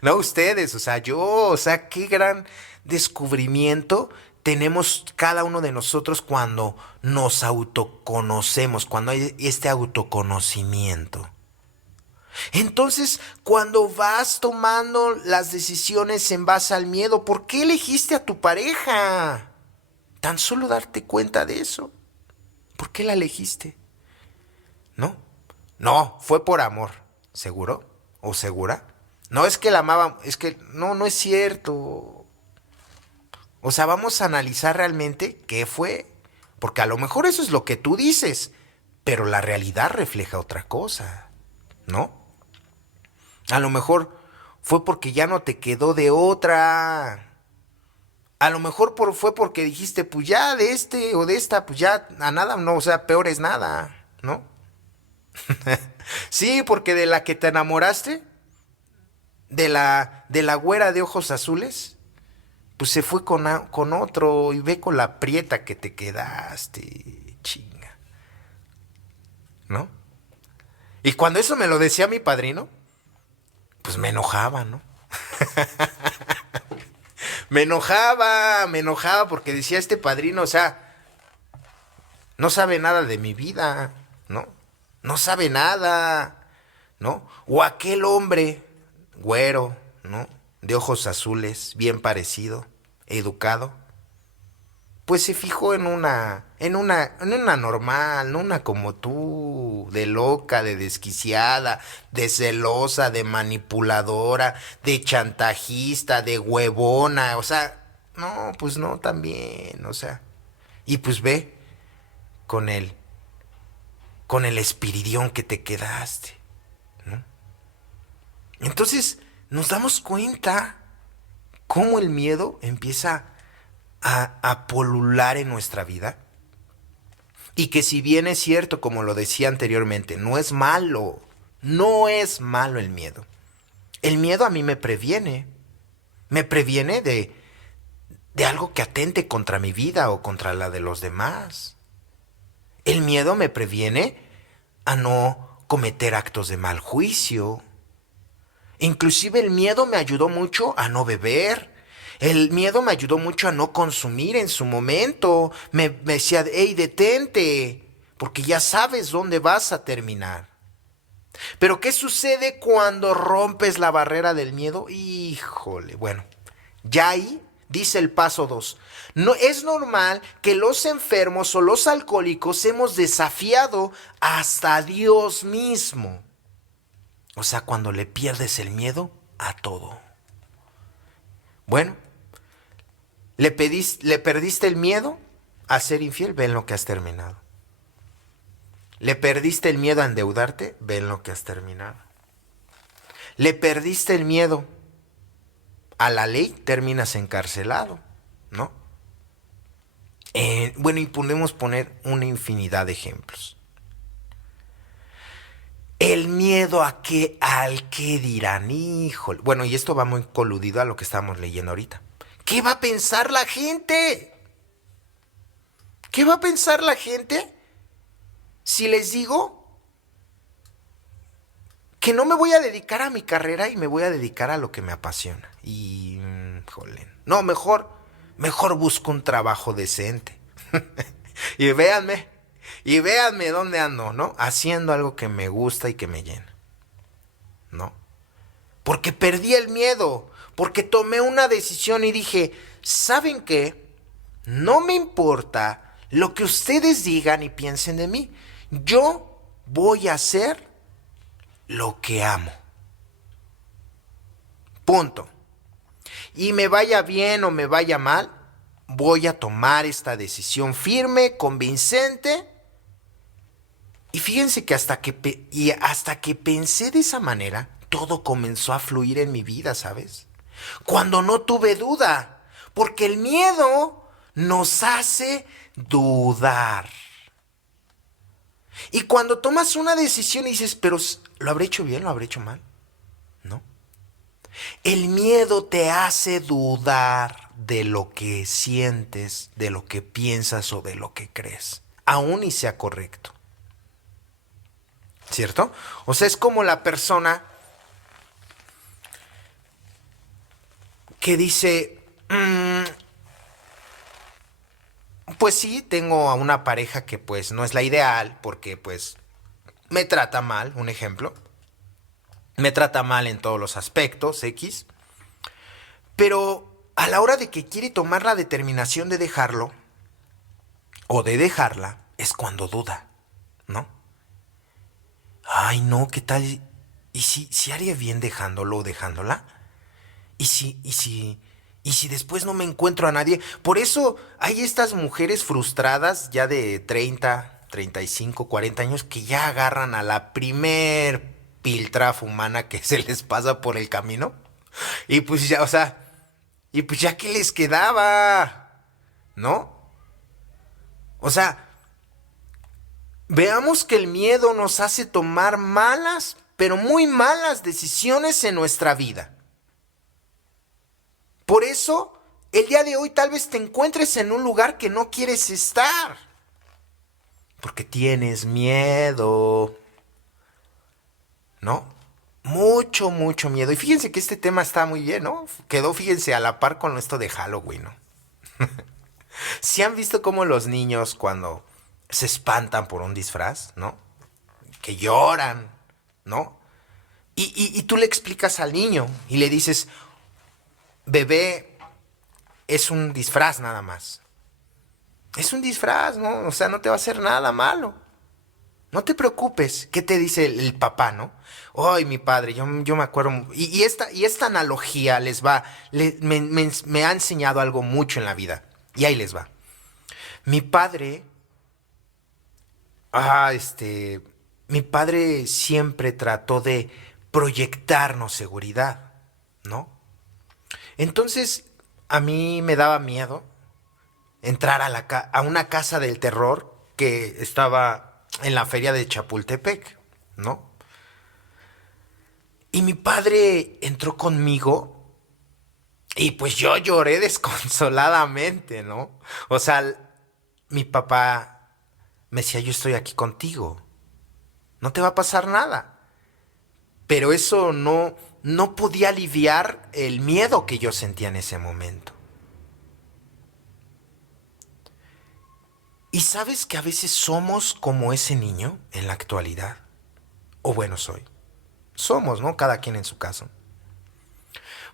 No ustedes, o sea, yo, o sea, qué gran descubrimiento tenemos cada uno de nosotros cuando nos autoconocemos, cuando hay este autoconocimiento. Entonces, cuando vas tomando las decisiones en base al miedo, ¿por qué elegiste a tu pareja? Tan solo darte cuenta de eso. ¿Por qué la elegiste? ¿No? No, fue por amor. ¿Seguro? ¿O segura? No es que la amaba, es que no es cierto. O sea, vamos a analizar realmente qué fue. Porque a lo mejor eso es lo que tú dices, pero la realidad refleja otra cosa, ¿no? A lo mejor fue porque ya no te quedó de otra. A lo mejor fue porque dijiste, pues ya de este o de esta, pues ya a nada, no, o sea, peor es nada, ¿no? Sí, porque de la que te enamoraste, de la güera de ojos azules, pues se fue con otro y ve con la prieta que te quedaste, chinga, ¿no? Y cuando eso me lo decía mi padrino, pues me enojaba, ¿no? Me enojaba porque decía este padrino, o sea, no sabe nada de mi vida, ¿no? No sabe nada, ¿no? O aquel hombre, güero, ¿no? De ojos azules, bien parecido, educado, pues se fijó en una normal, no una como tú, de loca, de desquiciada, de celosa, de manipuladora, de chantajista, de huevona, o sea, no, pues no, también, o sea, y pues ve con con el espiridión que te quedaste, ¿no? Entonces nos damos cuenta cómo el miedo empieza a polular en nuestra vida. Y que si bien es cierto, como lo decía anteriormente, no es malo, no es malo el miedo. El miedo a mí me previene de algo que atente contra mi vida o contra la de los demás. El miedo me previene a no cometer actos de mal juicio. Inclusive el miedo me ayudó mucho a no beber. El miedo me ayudó mucho a no consumir en su momento. Me decía, hey, detente, porque ya sabes dónde vas a terminar. Pero ¿qué sucede cuando rompes la barrera del miedo? Híjole, bueno, ya ahí dice el paso 2. No es normal que los enfermos o los alcohólicos hemos desafiado hasta Dios mismo. O sea, cuando le pierdes el miedo a todo. Bueno, le perdiste el miedo a ser infiel, ven lo que has terminado. Le perdiste el miedo a endeudarte, ven lo que has terminado. Le perdiste el miedo a la ley, terminas encarcelado, ¿no? Bueno, y podemos poner una infinidad de ejemplos. El miedo al que dirán, híjole. Bueno, y esto va muy coludido a lo que estamos leyendo ahorita. ¿Qué va a pensar la gente? ¿Qué va a pensar la gente si les digo que no me voy a dedicar a mi carrera y me voy a dedicar a lo que me apasiona? Y, jolín, no, mejor busco un trabajo decente. y véanme, y véanme dónde ando, ¿no? Haciendo algo que me gusta y que me llena, ¿no? Porque perdí el miedo, porque tomé una decisión y dije, ¿saben qué? No me importa lo que ustedes digan y piensen de mí. Yo voy a hacer lo que amo. Punto. Y me vaya bien o me vaya mal, voy a tomar esta decisión firme, convincente. Y fíjense que hasta que pensé de esa manera, todo comenzó a fluir en mi vida, ¿sabes? Cuando no tuve duda, porque el miedo nos hace dudar. Y cuando tomas una decisión y dices, pero ¿lo habré hecho bien? ¿Lo habré hecho mal? ¿No? El miedo te hace dudar de lo que sientes, de lo que piensas o de lo que crees, aun y sea correcto. ¿Cierto? O sea, es como la persona que dice, pues sí, tengo a una pareja que pues no es la ideal porque pues me trata mal, un ejemplo. Me trata mal en todos los aspectos, X. Pero a la hora de que quiere tomar la determinación de dejarlo o de dejarla, es cuando duda, ¿no? Ay, no, ¿qué tal? ¿Y si haría bien dejándolo o dejándola? ¿Y si después no me encuentro a nadie? Por eso hay estas mujeres frustradas ya de 35, 40 años que ya agarran a la primer piltrafa humana que se les pasa por el camino. Y pues ya, o sea, y pues ya que les quedaba, ¿no? O sea, veamos que el miedo nos hace tomar malas, pero muy malas decisiones en nuestra vida. Por eso, el día de hoy tal vez te encuentres en un lugar que no quieres estar. Porque tienes miedo, ¿no? Mucho mucho, mucho miedo. Y fíjense que este tema está muy bien, ¿no? Quedó, fíjense, a la par con esto de Halloween, ¿no? ¿Sí han visto cómo los niños cuando se espantan por un disfraz, ¿no? Que lloran, ¿no? Y tú le explicas al niño y le dices, bebé, es un disfraz nada más. Es un disfraz, ¿no? O sea, no te va a hacer nada malo. No te preocupes. ¿Qué te dice el papá, no? Ay, mi padre, yo me acuerdo. Y esta analogía les va, me ha enseñado algo mucho en la vida. Y ahí les va. Mi padre, ah, este, mi padre siempre trató de proyectarnos seguridad, ¿no? Entonces, a mí me daba miedo entrar a una casa del terror que estaba en la feria de Chapultepec, ¿no? Y mi padre entró conmigo y pues yo lloré desconsoladamente, ¿no? O sea, mi papá me decía, yo estoy aquí contigo, no te va a pasar nada. Pero eso no podía aliviar el miedo que yo sentía en ese momento. ¿Y sabes que a veces somos como ese niño en la actualidad? O bueno, soy. Somos, ¿no? Cada quien en su caso.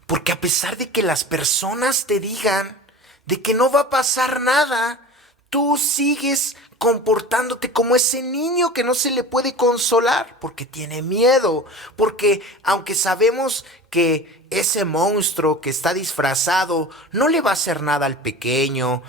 Porque a pesar de que las personas te digan de que no va a pasar nada, tú sigues comportándote como ese niño que no se le puede consolar porque tiene miedo, porque aunque sabemos que ese monstruo que está disfrazado no le va a hacer nada al pequeño,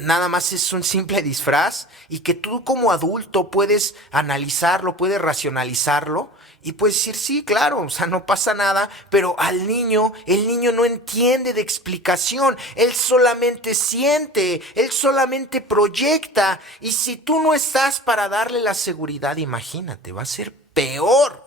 nada más es un simple disfraz y que tú como adulto puedes analizarlo, puedes racionalizarlo y puedes decir, sí, claro, o sea, no pasa nada, pero al niño, el niño no entiende de explicación, él solamente siente, él solamente proyecta y si tú no estás para darle la seguridad, imagínate, va a ser peor.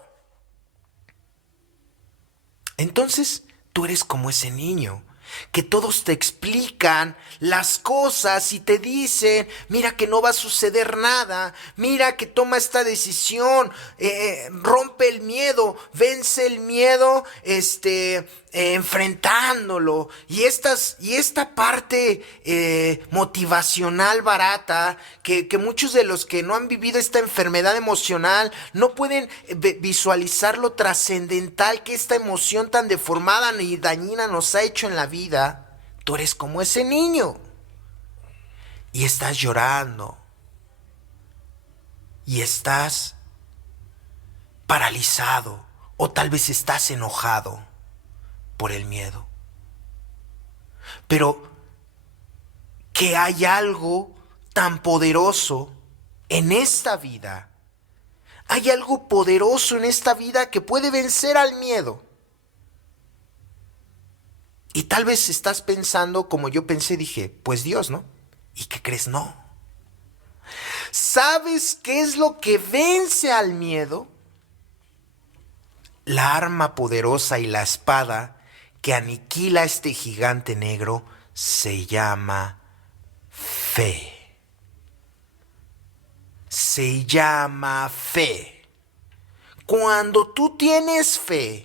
Entonces, tú eres como ese niño, que todos te explican las cosas y te dicen, mira que no va a suceder nada, mira que toma esta decisión, rompe el miedo, vence el miedo, enfrentándolo. Y esta parte motivacional barata, que muchos de los que no han vivido esta enfermedad emocional no pueden visualizar lo trascendental que esta emoción tan deformada y dañina nos ha hecho en la vida. Tú eres como ese niño y estás llorando y estás paralizado o tal vez estás enojado por el miedo. Pero que hay algo tan poderoso en esta vida. Hay algo poderoso en esta vida que puede vencer al miedo. Y tal vez estás pensando como yo pensé, dije, pues Dios, ¿no? ¿Y qué crees? No. ¿Sabes qué es lo que vence al miedo? La arma poderosa y la espada que aniquila a este gigante negro se llama fe. Se llama fe. Cuando tú tienes fe,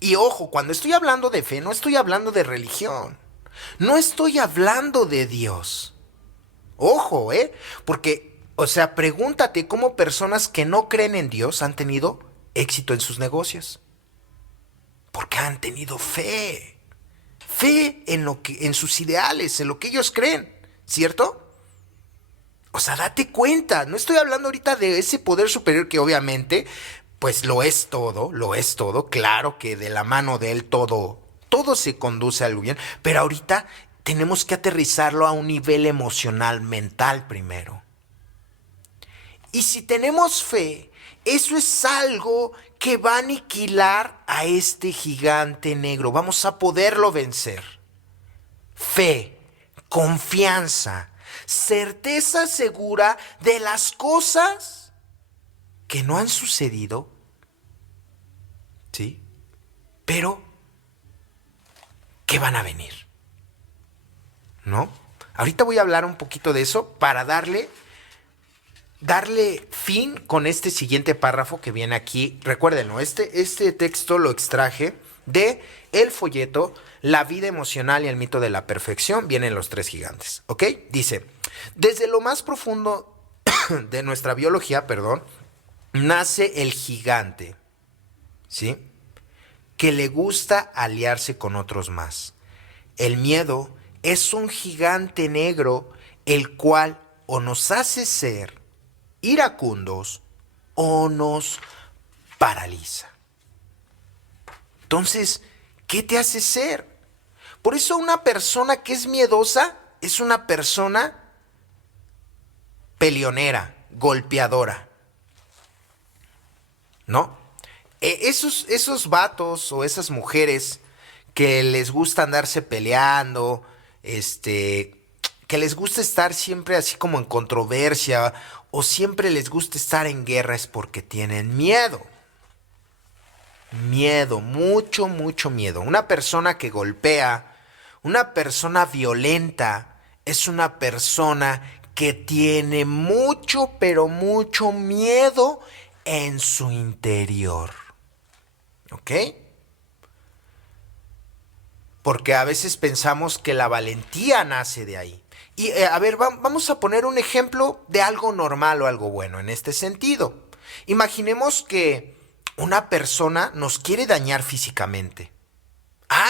y ojo, cuando estoy hablando de fe, no estoy hablando de religión, no estoy hablando de Dios. Ojo, porque, o sea, pregúntate cómo personas que no creen en Dios han tenido éxito en sus negocios. Porque han tenido fe. Fe en sus ideales, en lo que ellos creen, ¿cierto? O sea, date cuenta, no estoy hablando ahorita de ese poder superior que obviamente, pues lo es todo, claro que de la mano de él todo se conduce al bien, pero ahorita tenemos que aterrizarlo a un nivel emocional, mental primero. Y si tenemos fe, eso es algo que va a aniquilar a este gigante negro, vamos a poderlo vencer. Fe, confianza, certeza segura de las cosas que no han sucedido, ¿sí? Pero que van a venir, ¿no? Ahorita voy a hablar un poquito de eso para darle darle fin con este siguiente párrafo que viene aquí. Recuérdenlo, este texto lo extraje de el folleto La vida emocional y el mito de la perfección. Vienen los tres gigantes, ¿ok? Dice, desde lo más profundo de nuestra biología, nace el gigante, ¿sí? Que le gusta aliarse con otros más. El miedo es un gigante negro el cual o nos hace ser iracundos o nos paraliza. Entonces, ¿qué te hace ser? Por eso una persona que es miedosa es una persona peleonera, golpeadora, ¿no? Esos vatos o esas mujeres que les gusta andarse peleando, que les gusta estar siempre así como en controversia o siempre les gusta estar en guerra es porque tienen miedo. Miedo, mucho, mucho miedo. Una persona que golpea, una persona violenta, es una persona que tiene mucho, pero mucho miedo en su interior. ¿Ok? Porque a veces pensamos que la valentía nace de ahí. Y a ver, vamos a poner un ejemplo de algo normal o algo bueno en este sentido. Imaginemos que una persona nos quiere dañar físicamente.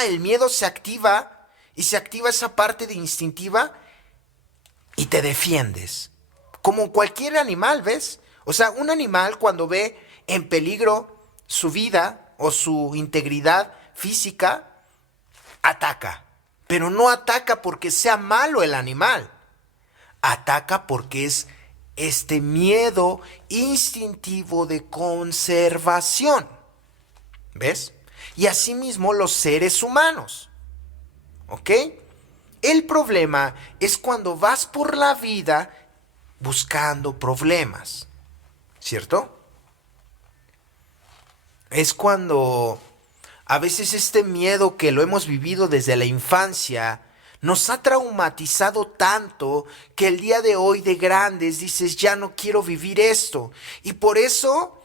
El miedo se activa y se activa esa parte de instintiva y te defiendes. Como cualquier animal, ¿ves? O sea, un animal cuando ve en peligro su vida o su integridad física, ataca. Pero no ataca porque sea malo el animal. Ataca porque es este miedo instintivo de conservación. ¿Ves? Y asimismo los seres humanos. ¿Ok? El problema es cuando vas por la vida buscando problemas. ¿Cierto? Es cuando a veces este miedo que lo hemos vivido desde la infancia nos ha traumatizado tanto que el día de hoy de grandes dices, ya no quiero vivir esto. Y por eso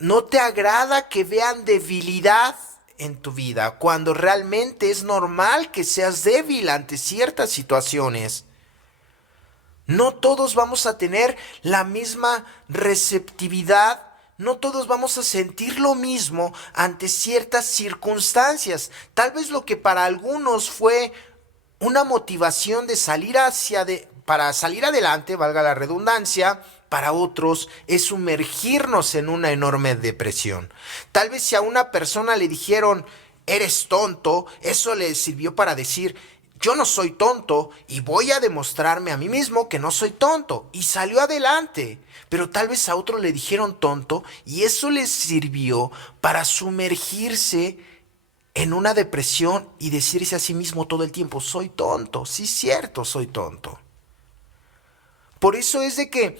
no te agrada que vean debilidad en tu vida, cuando realmente es normal que seas débil ante ciertas situaciones. No todos vamos a tener la misma receptividad. No todos vamos a sentir lo mismo ante ciertas circunstancias. Tal vez lo que para algunos fue una motivación de para salir adelante, valga la redundancia, para otros es sumergirnos en una enorme depresión. Tal vez si a una persona le dijeron, eres tonto, eso le sirvió para decir, yo no soy tonto y voy a demostrarme a mí mismo que no soy tonto. Y salió adelante. Pero tal vez a otro le dijeron tonto y eso les sirvió para sumergirse en una depresión y decirse a sí mismo todo el tiempo, soy tonto, sí cierto, soy tonto. Por eso es de que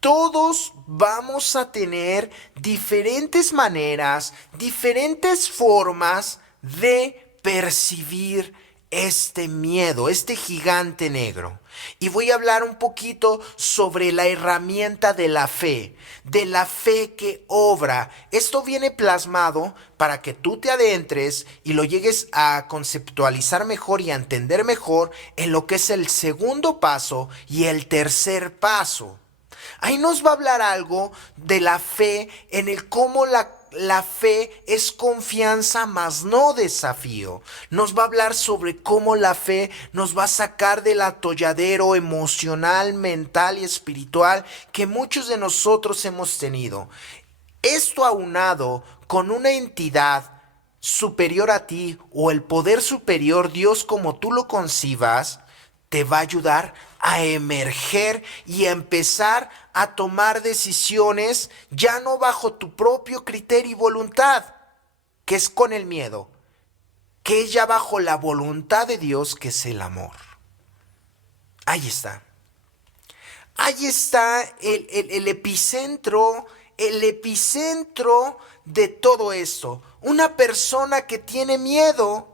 todos vamos a tener diferentes maneras, diferentes formas de percibir este miedo, este gigante negro. Y voy a hablar un poquito sobre la herramienta de la fe que obra. Esto viene plasmado para que tú te adentres y lo llegues a conceptualizar mejor y a entender mejor en lo que es el segundo paso y el tercer paso. Ahí nos va a hablar algo de la fe, en el cómo la fe es confianza, mas no desafío. Nos va a hablar sobre cómo la fe nos va a sacar del atolladero emocional, mental y espiritual que muchos de nosotros hemos tenido. Esto aunado con una entidad superior a ti o el poder superior, Dios como tú lo concibas, te va a ayudar a emerger y a empezar a tomar decisiones ya no bajo tu propio criterio y voluntad, que es con el miedo, que es ya bajo la voluntad de Dios, que es el amor. Ahí está. Ahí está el epicentro de todo esto. Una persona que tiene miedo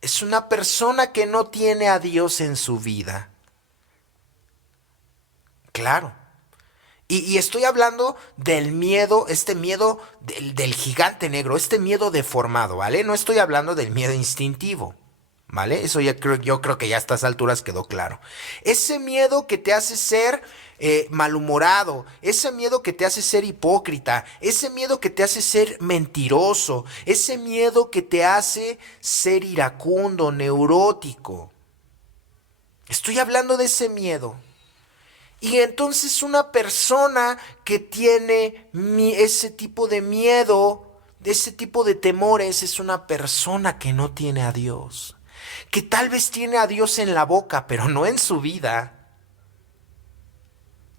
es una persona que no tiene a Dios en su vida. Claro. Y estoy hablando del miedo, este miedo del gigante negro, este miedo deformado, ¿vale? No estoy hablando del miedo instintivo, ¿vale? Eso yo creo que ya a estas alturas quedó claro. Ese miedo que te hace ser malhumorado, ese miedo que te hace ser hipócrita, ese miedo que te hace ser mentiroso, ese miedo que te hace ser iracundo, neurótico. Estoy hablando de ese miedo. Y entonces una persona que tiene ese tipo de miedo, ese tipo de temores, es una persona que no tiene a Dios. Que tal vez tiene a Dios en la boca, pero no en su vida.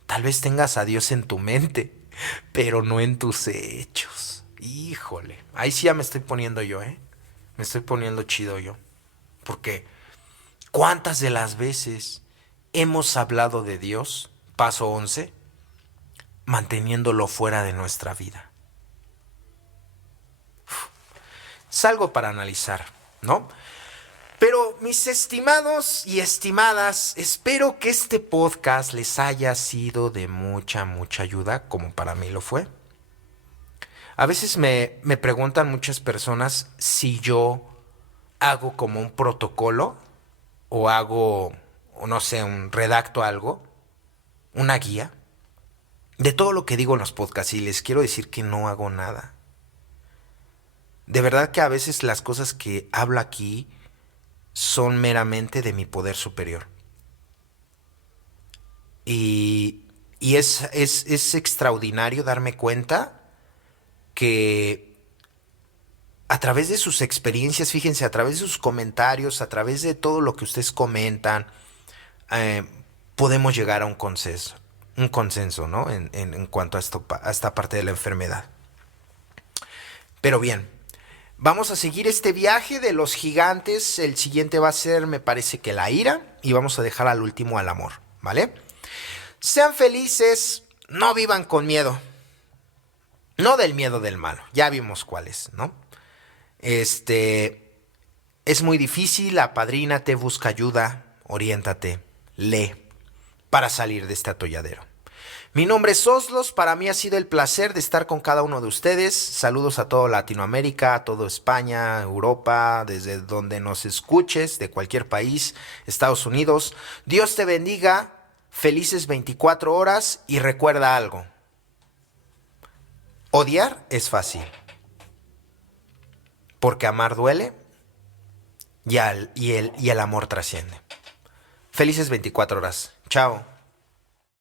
Tal vez tengas a Dios en tu mente, pero no en tus hechos. Híjole, ahí sí ya me estoy poniendo yo, ¿eh? Me estoy poniendo chido yo. Porque ¿cuántas de las veces hemos hablado de Dios? Paso 11, manteniéndolo fuera de nuestra vida. Es algo para analizar, ¿no? Pero mis estimados y estimadas, espero que este podcast les haya sido de mucha, mucha ayuda, como para mí lo fue. A veces me preguntan muchas personas si yo hago como un protocolo o hago, o no sé, un redacto algo, una guía de todo lo que digo en los podcasts, y les quiero decir que no hago nada. De verdad que a veces las cosas que hablo aquí son meramente de mi poder superior. Y es extraordinario darme cuenta que a través de sus experiencias, fíjense, a través de sus comentarios, a través de todo lo que ustedes comentan, eh, podemos llegar a un consenso, ¿no? En cuanto a esta parte de la enfermedad. Pero bien, vamos a seguir este viaje de los gigantes. El siguiente va a ser, me parece que la ira, y vamos a dejar al último al amor, ¿vale? Sean felices, no vivan con miedo. No del miedo del malo, ya vimos cuál es, ¿no? Es muy difícil, apadrínate, busca ayuda, oriéntate, lee para salir de este atolladero. Mi nombre es Oslos, para mí ha sido el placer de estar con cada uno de ustedes. Saludos a toda Latinoamérica, a toda España, Europa, desde donde nos escuches, de cualquier país, Estados Unidos. Dios te bendiga, felices 24 horas y recuerda algo. Odiar es fácil, porque amar duele y el amor trasciende. Felices 24 horas. Chao.